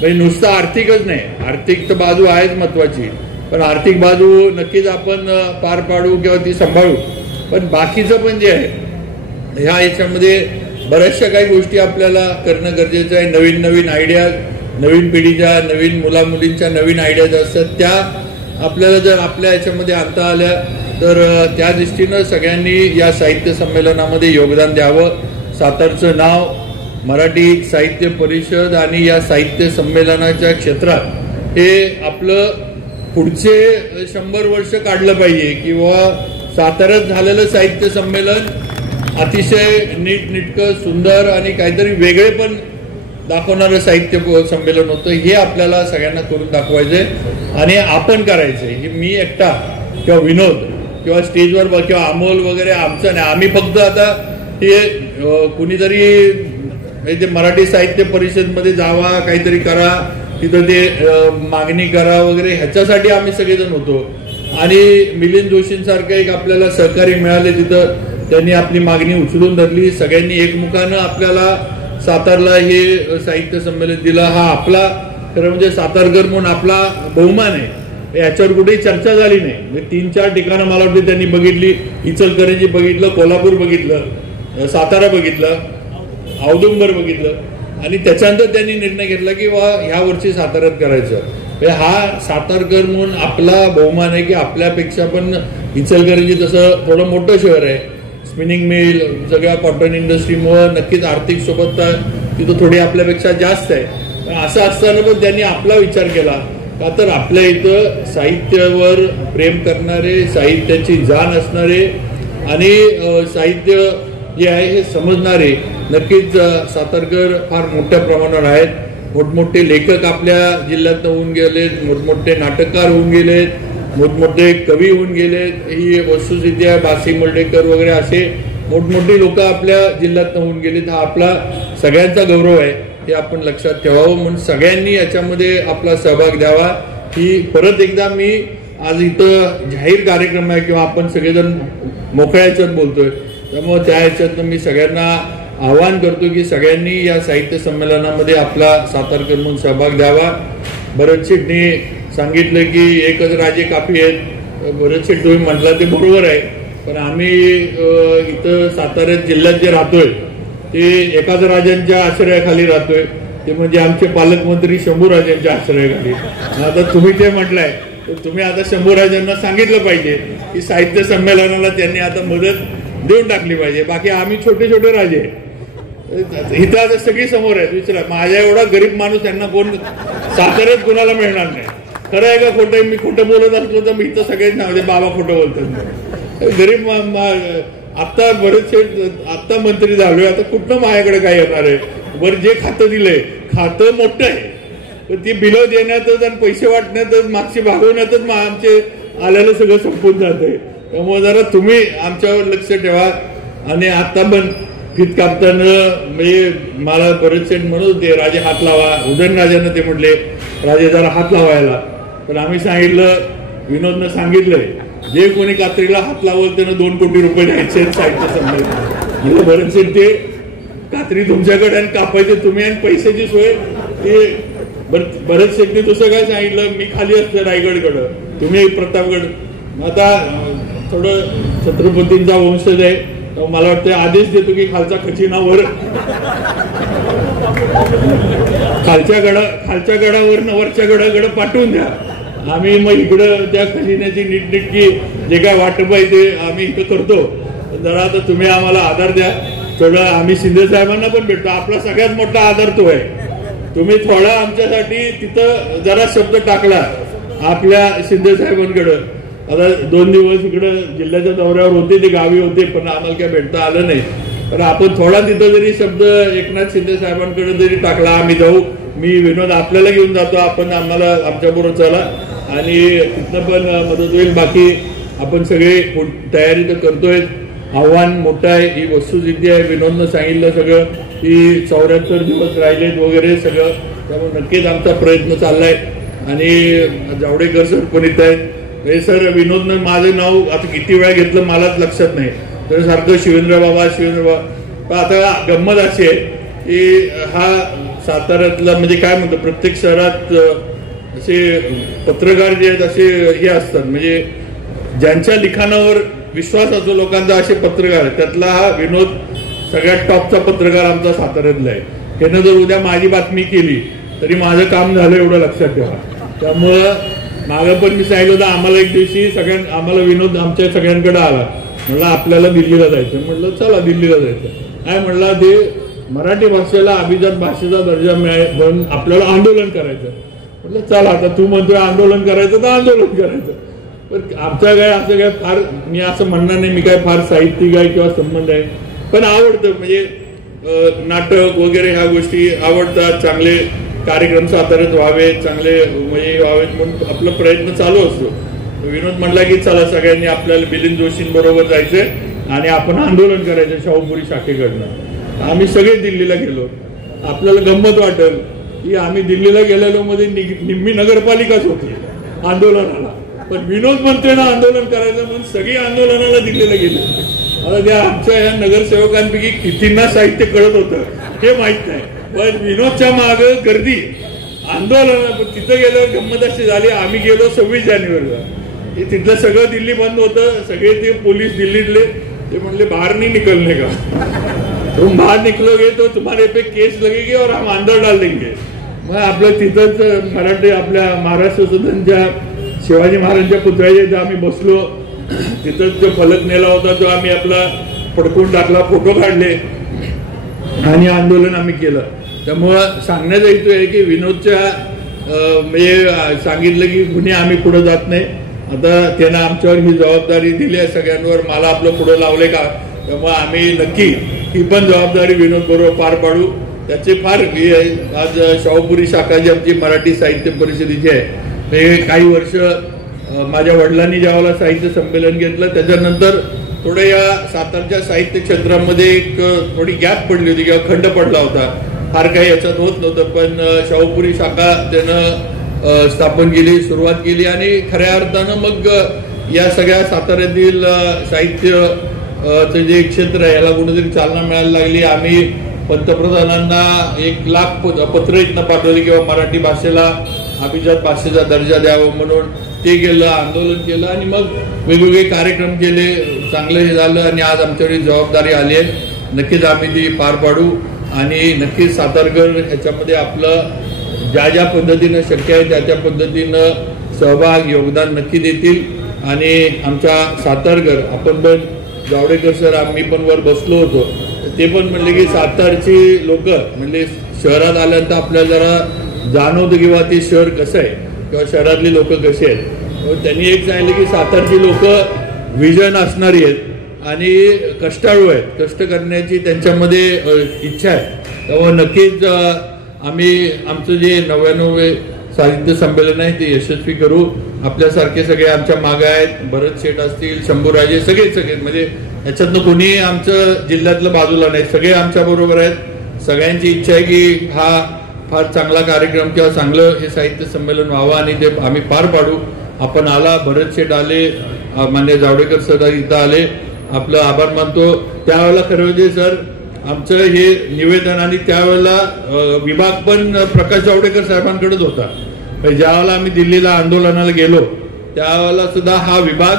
म्हणजे नुसतं आर्थिकच नाही, आर्थिक तर बाजू आहेच महत्वाची, पण आर्थिक बाजू नक्कीच आपण पार पाडू किंवा ती सांभाळू, पण बाकीचं पण जे आहे ह्या याच्यामध्ये बऱ्याचशा काही गोष्टी आपल्याला करणं गरजेचं आहे. नवीन नवीन आयडिया, नवीन पिढीच्या, नवीन मुलामुलींच्या नवीन आयडियाज असतात, त्या आपल्याला जर आपल्या याच्यामध्ये आणता आल्या तर त्या दृष्टीनं सगळ्यांनी या साहित्य संमेलनामध्ये योगदान द्यावं. सातारचं नाव मराठी साहित्य परिषद आणि या साहित्य संमेलनाच्या क्षेत्रात हे आपलं पुढचे 100 वर्ष काढलं पाहिजे, किंवा साताऱ्यात झालेलं साहित्य संमेलन अतिशय नीटनेटकं, सुंदर आणि काहीतरी वेगळे पण दाखवणारं साहित्य संमेलन होतं. हे आपल्याला सगळ्यांना करून दाखवायचंय आणि आपण करायचंय. हे मी एकटा किंवा विनोद किंवा स्टेजवर किंवा अमोल वगैरे आमचं नाही, आम्ही फक्त आता हे कुणीतरी ते मराठी साहित्य परिषदमध्ये जावा, काहीतरी करा, तिथं ते मागणी करा वगैरे ह्याच्यासाठी आम्ही सगळेजण होतो. आणि मिलिंद जोशींसारखं एक आपल्याला सहकारी मिळाले, तिथं त्यांनी आपली मागणी उचलून धरली, सगळ्यांनी एकमुखानं आपल्याला सातारला हे साहित्य संमेलन दिलं. हा आपला खरं म्हणजे सातारकर म्हणून आपला बहुमान आहे, याच्यावर कुठेही चर्चा झाली नाही. 3-4 ठिकाणं मला वाटतं त्यांनी बघितली, इचलकरंजी बघितलं, कोल्हापूर बघितलं, सातारा बघितलं, औदुंबर बघितलं आणि त्याच्यानंतर त्यांनी निर्णय घेतला की ह्या वर्षी साताऱ्यात करायचं. हा सातारकर म्हणून आपला बहुमान आहे की आपल्यापेक्षा पण इचलकरंजी तसं थोडं मोठं शहर आहे, स्पिनिंग मिल, सगळ्या कॉटन इंडस्ट्रीमुळे नक्कीच आर्थिक सोबतता तिथं थोडी आपल्यापेक्षा जास्त आहे. पण असं असताना पण त्यांनी आपला विचार केला का तर आपल्या इथं साहित्यावर प्रेम करणारे, साहित्याची जाण असणारे आणि साहित्य जे आहे हे समजणारे नक्कीच सातारकर फार मोठ्या प्रमाणावर आहेत. मोठमोठे लेखक आपल्या जिल्ह्यात होऊन गेलेत, मोठमोठे नाटककार होऊन गेलेत, मोठमोठे कवी होऊन गेलेत. ही वस्तुस्थिती आहे. बासी मर्डेकर वगैरे असे मोठमोठी लोक आपल्या जिल्ह्यात होऊन गेलेत. हा आपला सगळ्यांचा गौरव आहे, हे आपण लक्षात ठेवावं. म्हणून सगळ्यांनी याच्यामध्ये आपला सहभाग द्यावा. ही परत एकदा मी आज इथं जाहीर कार्यक्रम आहे किंवा आपण सगळेजण मोकळ्या ह्याच्यात बोलतोय, त्यामुळे त्या ह्याच्यातनं मी सगळ्यांना आवाहन करतो की सगळ्यांनी या साहित्य संमेलनामध्ये आपला सातारकर म्हणून सहभाग द्यावा. भरत शेठनी सांगितलं की एकच राजे काफी आहेत. भरत शेठ तुम्ही म्हटलं ते बरोबर आहे, पण आम्ही इथं साताऱ्यात जिल्ह्यात जे राहतोय ते एकाच राजांच्या आश्रयाखाली राहतोय, ते म्हणजे आमचे पालकमंत्री शंभूराजांच्या आश्रयाखाली. आता तुम्ही ते म्हटलंय तर तुम्ही आता शंभूराजांना सांगितलं पाहिजे की साहित्य संमेलनाला त्यांनी आता मदत देऊन टाकली पाहिजे. बाकी आम्ही छोटे छोटे राजे इथं आता सगळी समोर आहेत. विचारा माझ्या एवढा गरीब माणूस यांना कोण साताऱ्यात कोणाला मिळणार नाही. खरं आहे का खोटं? मी खोटं बोलत असलो तर मी इथं सगळ्यांना सांगते बाबा खोटं बोलतात. गरीब आता बरेचसे आता मंत्री झालोय, आता कुठनं माझ्याकडे काय येणार आहे? बरं जे खातं दिलंय खातं मोठं आहे, तर ती बिलं देण्यातच आणि पैसे वाटण्यातच मागची भागवण्यातच आमचे आलेलं सगळं संपून जातंय. त्यामुळे जरा तुम्ही आमच्यावर लक्ष ठेवा. आणि आता पण फीत कापताना म्हणजे मला बरेचसे म्हणत होते राजे हात लावा, उदयनराजांना ते म्हटले राजे जरा हात लावायला, पण आम्ही सांगितलं, विनोदनं सांगितलंय जे कोणी कात्रीला हात लावल त्यांना 2 कोटी रुपये द्यायचे साहित्य संमेलन. भरत शेठ ते कात्री तुमच्याकडे आणि कापायचे तुम्ही आणि पैशाची सोय ते भरत शेठने दुसरं काय सांगितलं, मी खाली असतं रायगडकडं, तुम्ही प्रतापगड. आता थोडं छत्रपतींचा वंशज आहे, मला वाटतं आदेश देतो की खालचा खजिनावर खालच्या गडावर वरच्या गडाकडे पाठवून द्या. आम्ही मग इकडं त्या खजिन्याची नीटनेटकी जे काय वाटप आहे ते आम्ही इथं करतो. जरा आता तुम्ही आम्हाला आधार द्या थोडं. आम्ही शिंदे साहेबांना पण भेटतो. आपला सगळ्यात मोठा आधार तो आहे. तुम्ही थोडा आमच्यासाठी तिथं जरा शब्द टाकला आपल्या शिंदे साहेबांकडं. आता 2 दिवस इकडं जिल्ह्याच्या दौऱ्यावर होते, ते गावी होते, पण आम्हाला काय भेटता आलं नाही. पण आपण थोडा तिथं जरी शब्द एकनाथ शिंदे साहेबांकडे जरी टाकला, आम्ही जाऊ, मी विनोद आपल्याला घेऊन जातो, आपण आम्हाला आमच्याबरोबर चला आणि तिथनं पण मदत होईल. बाकी आपण सगळे तयारी तर करतोय. आव्हान मोठं आहे, ही वस्तुस्थिती आहे. विनोदनं सांगितलं सगळं की 74 दिवस राहिलेत वगैरे सगळं. त्यामुळे नक्कीच आमचा प्रयत्न चाललाय. आणि जावडेकर सर पण येत आहेत. हे सर विनोदनं माझं नाव आता किती वेळा घेतलं मलाच लक्षात नाही, तर सारखं शिवेंद्र बाबा. पण आता गंमत अशी आहे की हा साताऱ्यातला म्हणजे काय म्हणतो, प्रत्येक शहरात असे पत्रकार जे आहेत असे हे असतात, म्हणजे ज्यांच्या लिखाणावर विश्वास असतो लोकांचा, असे पत्रकार आहेत. त्यातला हा विनोद सगळ्यात टॉपचा पत्रकार आमचा साताऱ्यातला आहे. त्यानं जर उद्या माझी बातमी केली तरी माझं काम झालं एवढं लक्षात ठेवा. त्यामुळं मागं पण मी सांगितलं होतं, आम्हाला एक दिवशी आम्हाला विनोद आमच्या सगळ्यांकडे आला. म्हणलं आपल्याला दिल्लीला जायचं. म्हटलं चला दिल्लीला जायचं. काय म्हणला, ते मराठी भाषेला अभिजात भाषेचा दर्जा म्हणून आपल्याला आंदोलन करायचं. म्हटलं चला, आता तू म्हणतोय आंदोलन करायचं तर आंदोलन करायचं. पण आमचा काय असं काय फार मी असं म्हणणार नाही, मी काय फार साहित्यिक आहे किंवा संबंध आहे, पण आवडतं. म्हणजे नाटक वगैरे ह्या गोष्टी आवडतात. चांगले कार्यक्रम साताऱ्यात व्हावे, चांगले म्हणजे व्हावेत म्हणून आपला प्रयत्न चालू असतो. विनोद म्हणला की चला सगळ्यांनी आपल्याला मिलिंद जोशींबरोबर जायचंय आणि आपण आंदोलन करायचं शाहूपुरी शाखेकडनं. आम्ही सगळे दिल्लीला गेलो. आपल्याला गंमत वाटेल की आम्ही दिल्लीला गेलेलो मध्ये निम्मी नगरपालिकाच होती आंदोलनाला, पण विनोद म्हणतोय ना आंदोलन करायचं म्हणून सगळी आंदोलनाला दिल्लीला गेली. आता त्या आमच्या या नगरसेवकांपैकी कितींना साहित्य कळत होतं हे माहित नाही, पण विनोदच्या माग गर्दी आंदोलन. तिथं गेल्यावर गंमत अशी झाली, आम्ही गेलो 26 जानेवारीला. तिथलं सगळं दिल्ली बंद होतं. सगळे ते पोलीस दिल्लीतले ते म्हणले बाहर नहीं निकलने का, तुम बाहर निकलोगे तो तुम्हारे पे केस लगेगी और हम अंदर डाल देंगे. मग आपलं तिथंच मराठी आपल्या महाराष्ट्र सदनच्या शिवाजी महाराजांच्या पुतळ्याच्या आम्ही बसलो. तिथंच जो फलक नेला होता तो आम्ही आपला पडकून टाकला, फोटो काढले आणि आंदोलन आम्ही केलं. त्यामुळं सांगण्याचा हेतू आहे की विनोदच्या म्हणजे सांगितलं की कुणी आम्ही पुढे जात नाही. आता त्यानं आमच्यावर ही जबाबदारी दिली आहे सगळ्यांवर, मला आपलं पुढे लावले का, त्यामुळे आम्ही नक्की ही पण जबाबदारी विनोद बरोबर पार पाडू. त्याचे फार आज शाहूपुरी शाखा जी आमची मराठी साहित्य परिषदेची आहे, हे काही वर्ष माझ्या वडिलांनी ज्यावेळेला साहित्य संमेलन घेतलं त्याच्यानंतर थोडं या सातारच्या साहित्य क्षेत्रामध्ये एक थोडी गॅप पडली होती किंवा खंड पडला होता. फार काही याच्यात होत नव्हतं, पण शाहूपुरी शाखा त्यानं स्थापन केली, सुरुवात केली आणि खऱ्या अर्थानं मग या सगळ्या साताऱ्यातील साहित्य जे क्षेत्र आहे याला कुठेतरी चालना मिळायला लागली. आम्ही पंतप्रधानांना 1 लाख पत्र इथनं पाठवली किंवा मराठी भाषेला अभिजात भाषेचा दर्जा द्यावा म्हणून. ते केलं, आंदोलन केलं आणि मग वेगवेगळे कार्यक्रम केले. चांगलं हे झालं आणि आज आमच्यावर जबाबदारी आली आहे. नक्कीच आम्ही ती पार पाडू आणि नक्कीच सातारकर ह्याच्यामध्ये आपलं ज्या पद्धतीनं शक्य आहे त्या पद्धतीनं सहभाग योगदान नक्की देतील. आणि आमच्या सातारकर आपण पण जावडेकर सर आम्ही पण वर बसलो होतो, ते पण म्हणले की सातारची लोक म्हणजे शहरात आल्यानंतर आपल्याला जरा जाणवतं किंवा ते शहर कसं आहे किंवा शहरातली लोक कशी आहेत. त्यांनी एक सांगितलं की सातारची लोक विजन असणारी आहेत आणि कष्टाळू आहेत, कष्ट करण्याची त्यांच्यामध्ये इच्छा आहे. त्यामुळे नक्कीच आम्ही आमचं जे 99 साहित्य संमेलन आहे ते यशस्वी करू. आपल्यासारखे सगळे आमच्या मागे आहेत, भरत शेठ असतील, शंभूराजे, सगळे म्हणजे याच्यातनं कोणी आमचं जिल्ह्यातलं बाजूला नाही, सगळे आमच्या बरोबर आहेत. सगळ्यांची इच्छा आहे की हा फार चांगला कार्यक्रम किंवा चांगलं हे साहित्य संमेलन व्हावं आणि ते आम्ही पार पाडू. आपण आला, भरत शेठ आले, मान्य जावडेकर सर इथं आले, आपलं आभार मानतो. त्यावेळेला खरवजे सर आमचं हे निवेदन आणि त्यावेळेला विभाग पण प्रकाश जावडेकर साहेबांकडेच होता. ज्यावेळेला आम्ही दिल्लीला आंदोलनाला गेलो त्यावेळेला सुद्धा हा विभाग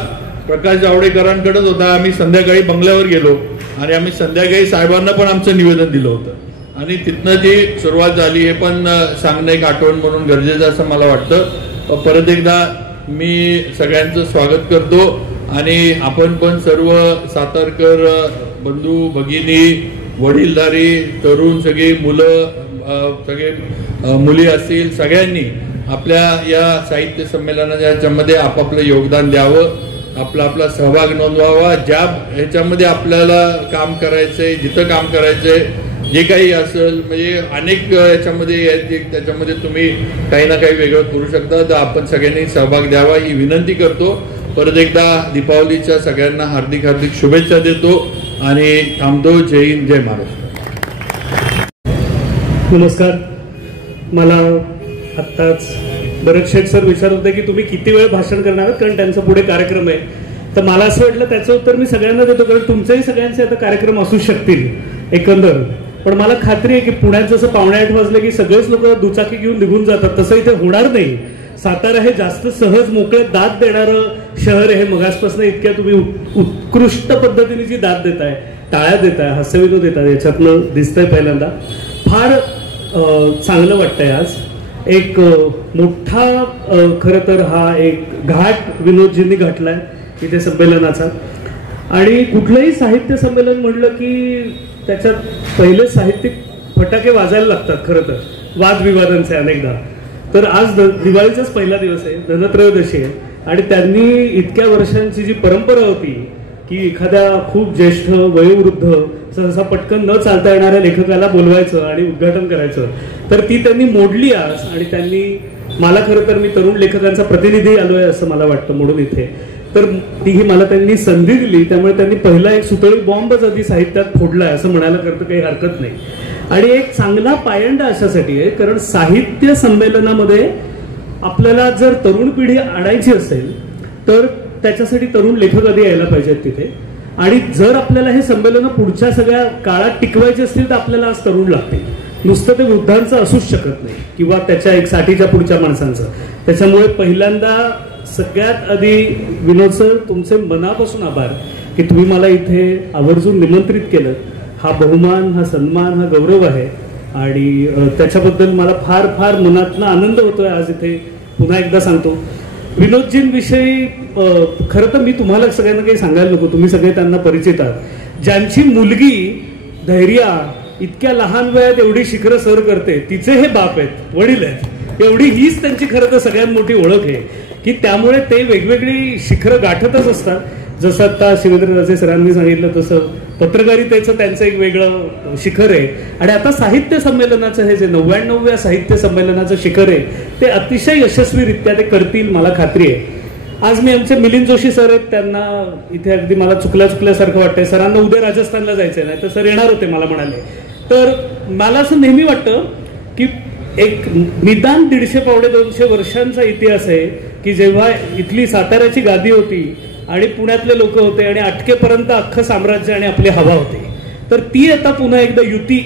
प्रकाश जावडेकरांकडेच होता. आम्ही संध्याकाळी बंगल्यावर गेलो आणि आम्ही संध्याकाळी साहेबांना पण आमचं निवेदन दिलं होतं आणि तिथनं जी सुरुवात झाली हे पण सांगणं एक आठवण म्हणून गरजेचं असं मला वाटतं. परत एकदा मी सगळ्यांचं स्वागत करतो आणि आपण पण सर्व सातारकर बंधू भगिनी, वडीलधारी, तरुण, सगळी मुलं, सगळे मुली असतील, सगळ्यांनी आपल्या या साहित्य संमेलनाच्या ह्याच्यामध्ये आपापलं योगदान द्यावं, आपला सहभाग नोंदवावा. ज्या ह्याच्यामध्ये आपल्याला काम करायचंय, जिथं काम करायचंय, जे काही असेल म्हणजे अनेक याच्यामध्ये त्याच्यामध्ये तुम्ही काही ना काही वेगळं करू शकता, तर आपण सगळ्यांनी सहभाग द्यावा ही विनंती करतो. परत एकदा दीपावलीच्या सगळ्यांना हार्दिक हार्दिक शुभेच्छा देतो आणि थांबतो. जय हिंद, जय महाराष्ट्र. नमस्कार. मला आत्ताच भरत शेठ सर विचारत होते की तुम्ही किती वेळ भाषण करणार आहात, कारण त्यांचा पुढे कार्यक्रम आहे. तर मला असं वाटलं त्याचं उत्तर मी सगळ्यांना देतो, कारण तुमचेही सगळ्यांचे आता कार्यक्रम असू शकतील एकंदर. पण मला खात्री आहे की पुण्यात जसं 7:45 वाजले की सगळेच लोक दुचाकी घेऊन निघून जातात, तसं इथे होणार नाही. सातारा हे जास्त सहज मोकळे दाद देणारं शहर आहे. मगासपासून इतक्या तुम्ही उत्कृष्ट पद्धतीने जी दाद देताय, टाळ्या देताय, हास्यविनोद देताय, याच्यातनं दिसतंय पहिल्यांदा. फार चांगलं वाटतंय. आज एक मोठा खरं तर हा एक घाट विनोदजींनी घातलाय इथे संमेलनाचा. आणि कुठलंही साहित्य संमेलन म्हणलं की त्याच्यात पहिले साहित्यिक फटाके वाजायला लागतात खरं तर, वादविवादांचे अनेकदा. तर आज दिवाळीचाच पहिला दिवस आहे, धनत्रयोदशी आहे, आणि त्यांनी इतक्या वर्षांची जी परंपरा होती की एखाद्या खूप ज्येष्ठ वयोवृद्ध सहसा पटकन न चालता येणाऱ्या लेखकाला बोलवायचं आणि उद्घाटन करायचं, तर ती त्यांनी मोडली आज. आणि त्यांनी मला खरं तर मी तरुण लेखकांचा प्रतिनिधी आलोय असं मला वाटतं म्हणून इथे, तर तीही मला त्यांनी संधी दिली. त्यामुळे त्यांनी पहिला एक सुतळी बॉम्बच आधी साहित्यात फोडलाय असं म्हणायला करतं काही हरकत नाही. आणि एक चांगला पायंडा अशासाठी आहे कारण साहित्य संमेलनामध्ये आपल्याला जर तरुण पिढी आणायची असेल तर त्याच्यासाठी तरुण लेखक आधी यायला पाहिजेत तिथे. आणि जर आपल्याला हे संमेलन पुढच्या सगळ्या काळात टिकवायचे असतील तर आपल्याला आज तरुण लागतील. नुसतं ते वृद्धांचं असूच शकत नाही किंवा त्याच्या एक 60च्या पुढच्या माणसांचं. त्याच्यामुळे पहिल्यांदा सगळ्यात आधी विनोद सर तुमचे मनापासून आभार की तुम्ही मला इथे आवर्जून निमंत्रित केलं. हा बहुमान, हा सन्मान, हा गौरव आहे आणि त्याच्याबद्दल मला फार फार मनातनं आनंद होतोय आज इथे. पुन्हा एकदा सांगतो विनोदजींविषयी खरं तर मी तुम्हाला सगळ्यांना काही सांगायला नको, तुम्ही सगळे त्यांना परिचित आहात. ज्यांची मुलगी धैर्या इतक्या लहान वयात एवढी शिखरं सर करते, तिचे हे बाप आहेत, वडील आहेत, एवढी हीच त्यांची खरं तर सगळ्यात मोठी ओळख आहे की त्यामुळे ते वेगवेगळी शिखरं गाठतच असतात. जसं आता शिवेंद्रराजे सरांनी सांगितलं तसं पत्रकारितेचं त्यांचं एक वेगळं शिखर आहे. आणि आता साहित्य संमेलनाचं हे जे 99व्या साहित्य संमेलनाचं शिखर आहे ते अतिशय यशस्वीरित्या ते करतील मला खात्री आहे. आज मी आमचे मिलिंद जोशी सर आहेत, त्यांना इथे अगदी मला चुकल्यासारखं वाटतंय. सरांना उद्या राजस्थानला जायचंय, नाही तर सर येणार होते मला म्हणाले. तर मला असं नेहमी वाटतं की एक निदान 150-200 वर्षांचा इतिहास आहे की जेव्हा इथली साताऱ्याची गादी होती आणि पुण्यातले लोक होते आणि अटकेपर्यंत अख्खं साम्राज्य आणि आपली हवा होती, तर ती आता पुन्हा एकदा युती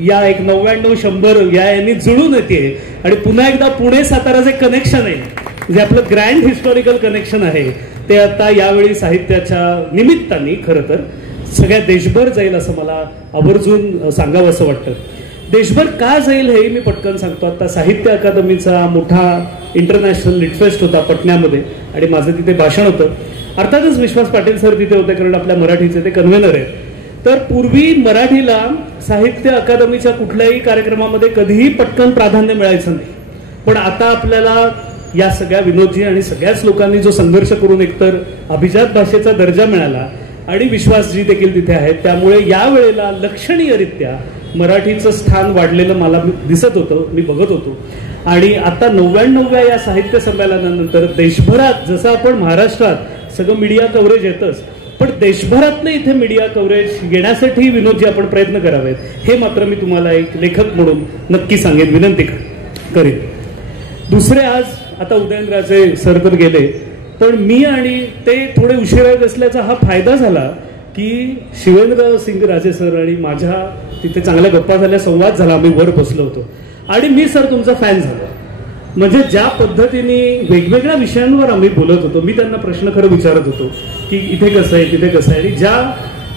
या एक 99-100 या यांनी जुळून येते. आणि पुन्हा एकदा पुणे साताराचे कनेक्शन आहे जे आपलं ग्रँड हिस्टॉरिकल कनेक्शन आहे ते आता यावेळी साहित्याच्या निमित्ताने खरं तर सगळ्या देशभर जाईल असं मला आवर्जून सांगावं असं वाटतं. देशभर का जाईल हे मी पटकन सांगतो. आता साहित्य अकादमीचा मोठा इंटरनॅशनल लिटफेस्ट होता पटण्यामध्ये आणि माझं तिथे भाषण होतं. अर्थातच विश्वास पाटील सर तिथे होते कारण आपल्या मराठीचे ते कन्व्हेनर आहेत. तर पूर्वी मराठीला साहित्य अकादमीच्या कुठल्याही कार्यक्रमामध्ये कधीही पटकन प्राधान्य मिळायचं नाही. पण आता आपल्याला या सगळ्या विनोदजी आणि सगळ्याच लोकांनी जो संघर्ष करून एकतर अभिजात भाषेचा दर्जा मिळाला आणि विश्वासजी देखील तिथे आहेत, त्यामुळे यावेळेला लक्षणीयरित्या मराठीचं स्थान वाढलेलं मला दिसत होतं, मी बघत होतो. आणि आता 99व्या या साहित्य संमेलनानंतर देशभरात जसं आपण महाराष्ट्रात सगळं मीडिया कव्हरेज येतच, पण देशभरातलं इथे मीडिया कव्हरेज येण्यासाठी विनोदजी आपण प्रयत्न करावेत हे मात्र मी तुम्हाला एक लेखक म्हणून नक्की सांगेन, विनंती करेन. दुसरे आज आता उदयनराजे सर तर गेले, पण मी आणि ते थोडे उशिरा येत असल्याचा हा फायदा झाला की शिवेंद्र सिंग राजे सर आणि माझ्या तिथे चांगल्या गप्पा झाल्या, संवाद झाला, आम्ही वर बसलो होतो आणि मी सर तुमचा फॅन झालो. म्हणजे ज्या पद्धतीने वेगवेगळ्या विषयांवर आम्ही बोलत होतो, मी त्यांना प्रश्न खरं विचारत होतो की इथे कसं आहे तिथे कसं आहे, आणि ज्या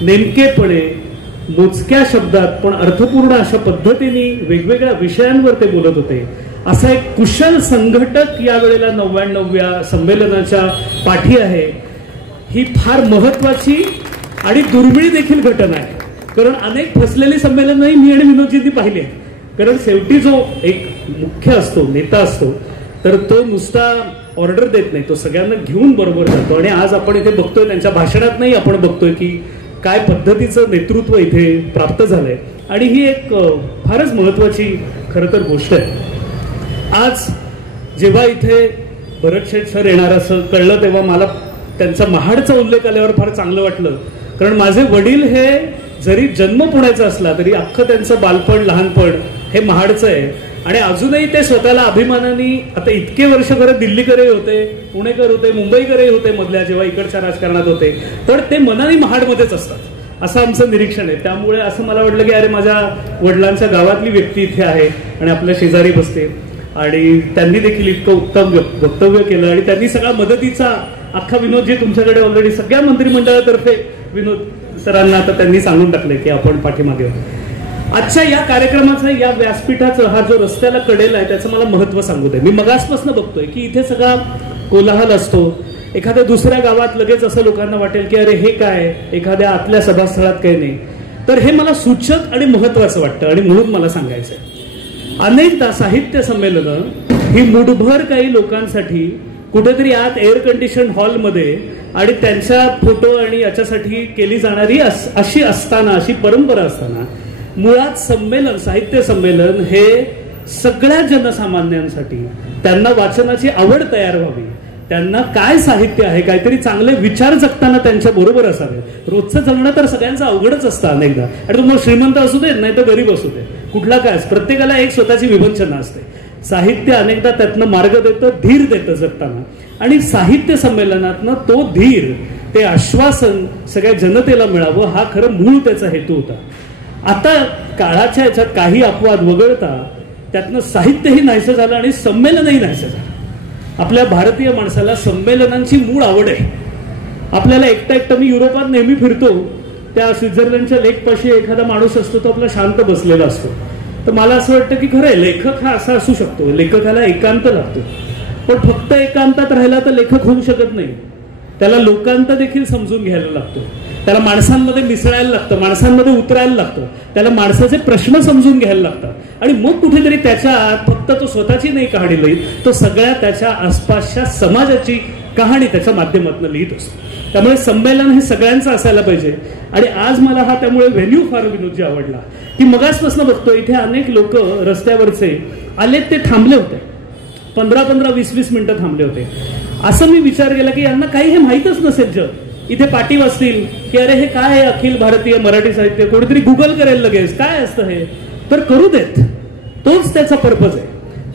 नेमकेपणे मोजक्या शब्दात पण अर्थपूर्ण अशा पद्धतीने वेगवेगळ्या विषयांवर ते बोलत होते, असा एक कुशल संघटक यावेळेला 99व्या संमेलनाच्या पाठी आहे. ही फार महत्वाची आणि दुर्मिळ देखील घटना आहे, कारण अनेक फसलेली संमेलनही मी आणि विनोदजींनी पाहिली आहे. कारण शेवटी जो एक मुख्य असतो, नेता असतो, तर तो नुसता ऑर्डर देत नाही, तो सगळ्यांना घेऊन बरोबर जातो. आणि आज आपण इथे बघतोय, त्यांच्या भाषणात नाही आपण बघतोय की काय पद्धतीचं नेतृत्व इथे प्राप्त झालंय. आणि ही एक फारच महत्वाची खरं तर गोष्ट आहे. आज जेव्हा इथे भरत शेठ सर येणार असं कळलं, तेव्हा मला त्यांचा महाडचा उल्लेख आल्यावर फार चांगलं वाटलं. कारण माझे वडील हे जरी जन्म पुण्याचा असला तरी अख्खं त्यांचं बालपण लहानपण हे महाडचं आहे. आणि अजूनही ते स्वतःला अभिमानाने, आता इतके वर्ष खरं दिल्लीकरही होते, पुणेकर होते, मुंबईकरही होते मधल्या जेव्हा इकडच्या राजकारणात होते, तर ते मनाने महाडमध्येच असतात असं आमचं निरीक्षण आहे. त्यामुळे असं मला वाटलं की अरे माझ्या वडिलांच्या गावातली व्यक्ती इथे आहे आणि आपल्या शेजारी बसते. आणि त्यांनी देखील इतकं उत्तम वक्तव्य केलं आणि त्यांनी सगळा मदतीचा अख्खा विनोदजी तुमच्याकडे ऑलरेडी सगळ्या मंत्रिमंडळातर्फे विनोद सरांना आता त्यांनी सांगून टाकले की आपण पाठीमागे होतो. आजच्या या कार्यक्रमाचं, या व्यासपीठाचं, हा जो रस्त्याला कडेला आहे त्याचं मला महत्व सांगू दे. मी मगासपासून बघतोय की इथे सगळा कोलाहल असतो. एखाद्या दुसऱ्या गावात लगेच असं लोकांना वाटेल की अरे हे काय, एखाद्या आतल्या सभास्थळात काही नाही. तर हे मला सूचक आणि महत्वाचं वाटतं आणि म्हणून मला सांगायचंय. अनेकदा साहित्य संमेलनं ही मुठभर काही लोकांसाठी कुठेतरी आत एअर कंडिशन हॉलमध्ये आणि त्यांच्या फोटो आणि याच्यासाठी केली जाणारी अशी असताना, अशी परंपरा असताना, मुळात संमेलन, साहित्य संमेलन हे सगळ्या जनसामान्यांसाठी, त्यांना वाचनाची आवड तयार व्हावी, त्यांना काय साहित्य आहे, काहीतरी चांगले विचार जगताना त्यांच्या बरोबर असावे. रोजचं जगणं तर सगळ्यांचं अवघडच असतं अनेकदा. आणि तुम्हाला श्रीमंत असू दे नाही तर गरीब असू दे, कुठला काय, प्रत्येकाला एक स्वतःची विवंचना असते. साहित्य अनेकदा त्यातनं मार्ग देतं, धीर देतं जगताना. आणि साहित्य संमेलनातनं तो धीर, ते आश्वासन सगळ्या जनतेला मिळावं, हा खरं मूळ त्याचा हेतू होता. आता काळाच्या याच्यात काही अपवाद वगळता त्यातनं साहित्यही नाहीसं झालं आणि संमेलनही नाहीसं झालं. आपल्या भारतीय माणसाला संमेलनांची मूळ आवड आहे. आपल्याला एकटा एकटा, मी युरोपात नेहमी फिरतो, त्या स्वित्झर्लंडच्या लेकपाशी एखादा माणूस असतो, तो आपला शांत बसलेला असतो. तर मला असं वाटतं की खरंय, लेखक हा असा असू शकतो, लेखकाला एकांत लागतो. पण फक्त एकांतात राहिला तर लेखक होऊ शकत नाही. त्याला लोकांत देखील समजून घ्यायला लागतो, त्याला माणसांमध्ये मिसळायला लागतं, माणसांमध्ये उतरायला लागतं, त्याला माणसाचे प्रश्न समजून घ्यायला लागतात. आणि मग कुठेतरी त्याच्या फक्त तो स्वतःची नाही कहाणी लिहित, तो सगळ्या त्याच्या आसपासच्या समाजाची कहाणी त्याच्या माध्यमातून लिहित असतो. त्यामुळे संमेलन हे सगळ्यांचं असायला पाहिजे. आणि आज मला हा त्यामुळे व्हेन्यू फार विनोदजी आवडला की मगासपासून बघतो इथे अनेक लोक रस्त्यावरचे आलेत, ते थांबले होते, 15-15, 20-20 मिनिटं थांबले होते. असं मी विचार केला की यांना काही हे माहीतच नसेल जग. इथे पाठी वाचतील की अरे हे काय आहे, अखिल भारतीय मराठी साहित्य, कोणीतरी गुगल करेल लगेच काय असतं हे, तर करू देत, तोच त्याचा पर्पज आहे.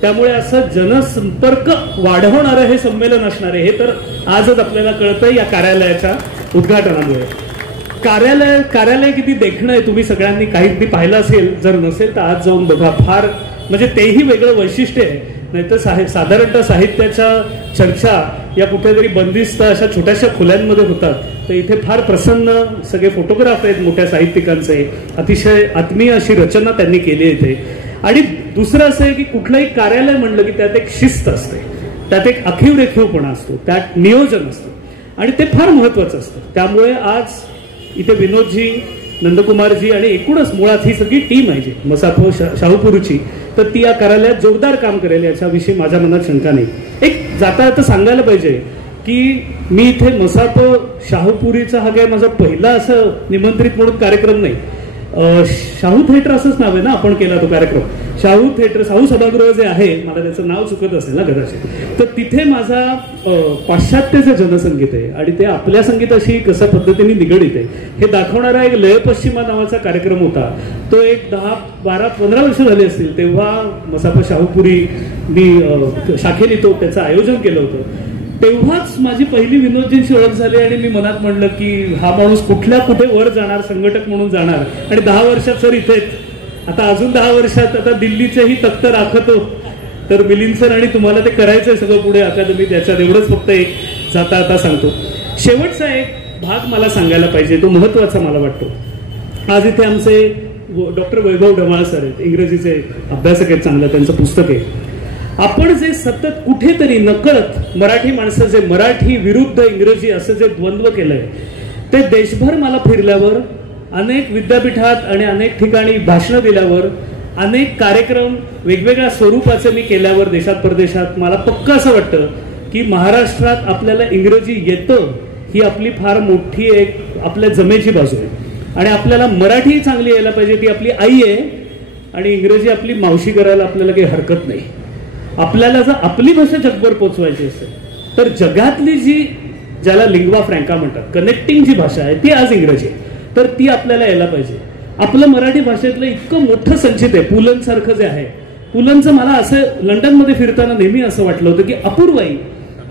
त्यामुळे असं जनसंपर्क वाढवणारं हे संमेलन असणार आहे, हे तर आजच आपल्याला कळतंय या कार्यालयाच्या उद्घाटनामुळे. कार्यालय किती देखणं आहे, तुम्ही सगळ्यांनी काही पाहिलं असेल, जर नसेल तर आज जाऊन बघा. फार म्हणजे तेही वेगळं वैशिष्ट्य आहे. नाहीतर साधारणतः साहित्याच्या चर्चा या कुठेतरी बंदिस्त अशा छोट्याशा खोल्यांमध्ये होतात, तर इथे फार प्रसन्न सगळे फोटोग्राफ आहेत मोठ्या साहित्यिकांचे, अतिशय आत्मीय अशी रचना त्यांनी केली आहे इथे. आणि दुसरं असं आहे की कुठलंही कार्यालय म्हणलं की त्यात एक शिस्त असते, त्यात एक आखीव रेखीवपणा असतो, त्यात नियोजन असतं आणि ते फार महत्वाचं असतं. त्यामुळे आज इथे विनोदजी, नंदकुमारजी आणि एकूणच मुळात ही सगळी टीम आहे जी मसापो शाहूपुरीची, तर ती या कार्यालयात जोरदार काम करेल याच्याविषयी माझ्या मनात शंका नाही. एक जाता जाता सांगायला पाहिजे की मी इथे मसापो शाहूपुरीचा हा काय माझा पहिला असं निमंत्रित म्हणून कार्यक्रम नाही. शाहू थिएटर असंच नाव आहे ना, आपण केला तो कार्यक्रम. शाहू थिएटर, शाहू सभागृह जे आहे, मला त्याचं नाव चुकत असेल ना कदाचित, तर तिथे माझा पाश्चात्याचं जनसंगीत आहे आणि ते आपल्या संगीताशी कशा पद्धतीने निगडीत आहे हे दाखवणारा एक लय पश्चिमा नावाचा कार्यक्रम होता. तो एक 10-12-15 वर्ष झाली असतील, तेव्हा मसापो शाहूपुरी मी शाखेने तो त्याचं आयोजन केलं होतं. तेव्हाच माझी पहिली विनोदजींशी ओळख झाली आणि मी मनात म्हणलं की हा माणूस कुठल्या कुठे वर जाणार, संघटक म्हणून जाणार. आणि 10 वर्षात सर इथेच, आता अजून 10 वर्षात आता दिल्लीचेही तख्त राखतो. तर मिलिंद सर आणि तुम्हाला ते करायचंय सगळं पुढे अकादमी, त्याच्यात एवढंच फक्त एक जाता आता सांगतो. शेवटचा एक भाग मला सांगायला पाहिजे, तो महत्वाचा मला वाटतो. आज इथे आमचे डॉक्टर वैभव ढमाळ सर आहेत, इंग्रजीचे अभ्यासक आहेत, चांगलं त्यांचं पुस्तक आहे. आपण जे सतत कुठेतरी नकळत मराठी माणसं जे मराठी विरुद्ध इंग्रजी असं जे द्वंद्व केलंय, ते देशभर मला फिरल्यावर, अनेक विद्यापीठात आणि अनेक ठिकाणी भाषणं दिल्यावर, अनेक कार्यक्रम वेगवेगळ्या स्वरूपाचे मी केल्यावर देशात परदेशात, मला पक्का असं वाटतं की महाराष्ट्रात आपल्याला इंग्रजी येतं ही आपली फार मोठी एक आपल्या जमेची बाजू आहे. आणि आपल्याला मराठी चांगली यायला पाहिजे, ती आपली आई आहे. आणि इंग्रजी आपली मावशी करायला आपल्याला काही हरकत नाही. आपल्याला जर आपली भाषा जगभर पोचवायची असेल तर जगातली जी, ज्याला लिंग्वा फ्रँका म्हणतात, कनेक्टिंग जी भाषा आहे ती आज इंग्रजी आहे, तर ती आपल्याला यायला पाहिजे. आपलं मराठी भाषेतलं इतकं मोठं संचित आहे, पुलंसारखं जे आहे. पुलंचं मला असं लंडनमध्ये फिरताना नेहमी असं वाटलं होतं की अपूर्वाई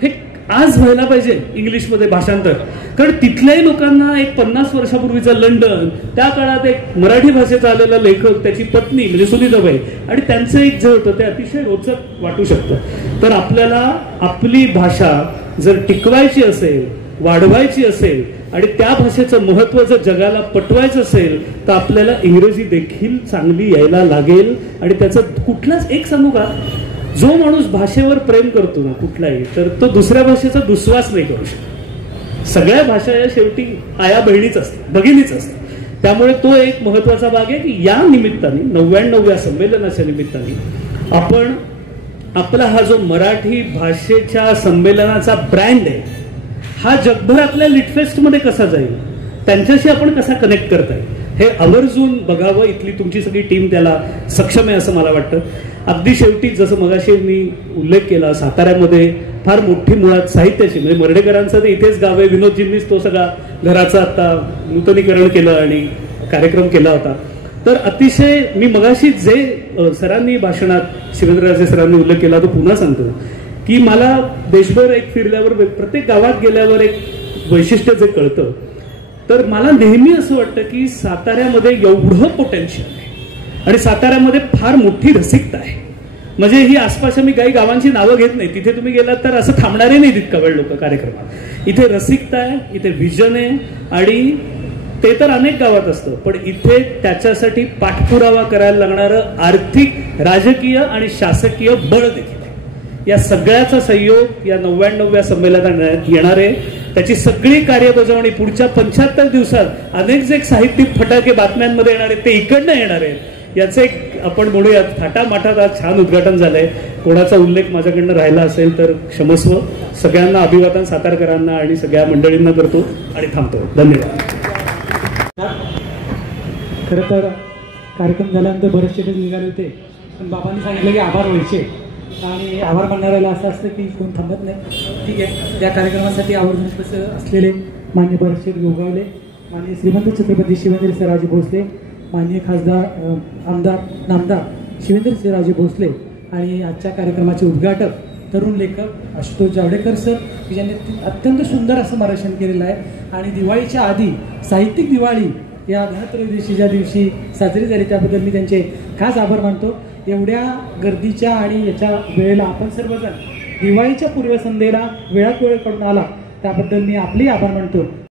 हे आज व्हायला पाहिजे इंग्लिशमध्ये भाषांतर. कारण तिथल्याही लोकांना एक 50 वर्षापूर्वीचं लंडन, त्या काळात एक मराठी भाषेचा आलेला लेखक, त्याची पत्नी म्हणजे सुनीताबाई, आणि त्यांचं एक जे होतं ते अतिशय रोचक वाटू शकतं. तर आपल्याला आपली भाषा जर टिकवायची असेल, वाढवायची असेल आणि त्या भाषेचं महत्व जर जगाला पटवायचं असेल तर आपल्याला इंग्रजी देखील चांगली यायला लागेल. आणि त्याचं कुठलाच एक सांगू का, जो माणूस भाषेवर प्रेम करतो ना कुठलाही, तर तो दुसऱ्या भाषेचा दुस्वास नाही करू शकत. सगळ्या भाषा या शेवटी आया बहिणीच असतात, भगिनीच असतात. त्यामुळे तो एक महत्वाचा भाग आहे की या निमित्ताने 99व्या संमेलनाच्या निमित्ताने आपण आपला हा जो मराठी भाषेच्या संमेलनाचा ब्रँड आहे हा जगभरातल्या लिटफेस्ट मध्ये कसा जाईल, त्यांच्याशी आपण कसा कनेक्ट करताय हे आवर्जून बघावं. इथली तुमची सगळी टीम त्याला सक्षम आहे असं मला वाटतं. अगदी शेवटी जसं मगाशी मी उल्लेख केला, साताऱ्यामध्ये फार मोठी मुळात साहित्याची, म्हणजे मर्ढेकरांचं ते इथेच गाव आहे. विनोदजींनीच तो सगळा घराचा आता नूतनीकरण केलं आणि कार्यक्रम केला होता. तर अतिशय मी मगाशी जे सरांनी भाषणात, शिवेंद्रराजे सरांनी उल्लेख केला तो पुन्हा सांगतो की मला देशभर एक फिरल्यावर, प्रत्येक गावात गेल्यावर एक वैशिष्ट्य जे कळतं, तर मला नेहमी असं वाटतं की साताऱ्यामध्ये एवढं पोटेन्शियल आहे आणि साताऱ्यामध्ये फार मोठी रसिकता आहे. म्हणजे ही आसपासच्या मी काही गावांची नावं घेत नाही, तिथे तुम्ही गेलात तर असं थांबणारे नाही तितका वेळ लोक कार्यक्रमात. इथे रसिकता आहे, इथे व्हिजन आहे आणि ते तर अनेक गावात असतं, पण इथे त्याच्यासाठी पाठपुरावा करायला लागणारं आर्थिक, राजकीय आणि शासकीय बळ देखील आहे. या सगळ्याचा संयोग या 99व्या संमेलनात येणार आहे. त्याची सगळी कार्यबजावणी पुढच्या 75 दिवसात अनेक जे साहित्यिक फटाके बातम्यांमध्ये येणार आहेत ते इकडनं येणार आहेत. याचं एक आपण म्हणूयात थाटामाटात आज छान उद्घाटन झालंय. कोणाचा उल्लेख माझ्याकडनं राहिला असेल तर क्षमस्व. सगळ्यांना अभिवादन, सातारकरांना आणि सगळ्या मंडळींना करतो आणि थांबतो. धन्यवाद. खरं तर कार्यक्रम झाल्यानंतर बरेचसे निघाले होते, पण बाबांनी सांगितलं की आभार व्हायचे आणि आभार मानणाऱ्याला असं असतं की कोण थांबत नाही. ठीक आहे, त्या कार्यक्रमासाठी आवर्जून असलेले माननीय बरेचसे गोगावले, माननीय श्रीमंत छत्रपती शिवेंद्रराजे भोसले, माननीय खासदार आमदार नामदार शिवेंद्रराजे भोसले आणि आजच्या कार्यक्रमाचे उद्घाटक तरुण लेखक आशुतोष जावडेकर सर, की ज्यांनी अत्यंत सुंदर असं मार्गदर्शन केलेलं आहे. आणि दिवाळीच्या आधी साहित्यिक दिवाळी या धनत्रयोदशीच्या दिवशी साजरी झाली, त्याबद्दल मी त्यांचे खास आभार मानतो. एवढ्या गर्दीच्या आणि याच्या वेळेला आपण सर्वजण दिवाळीच्या पूर्वसंध्येला वेळात वेळ काढून आला त्याबद्दल मी आपले आभार मानतो.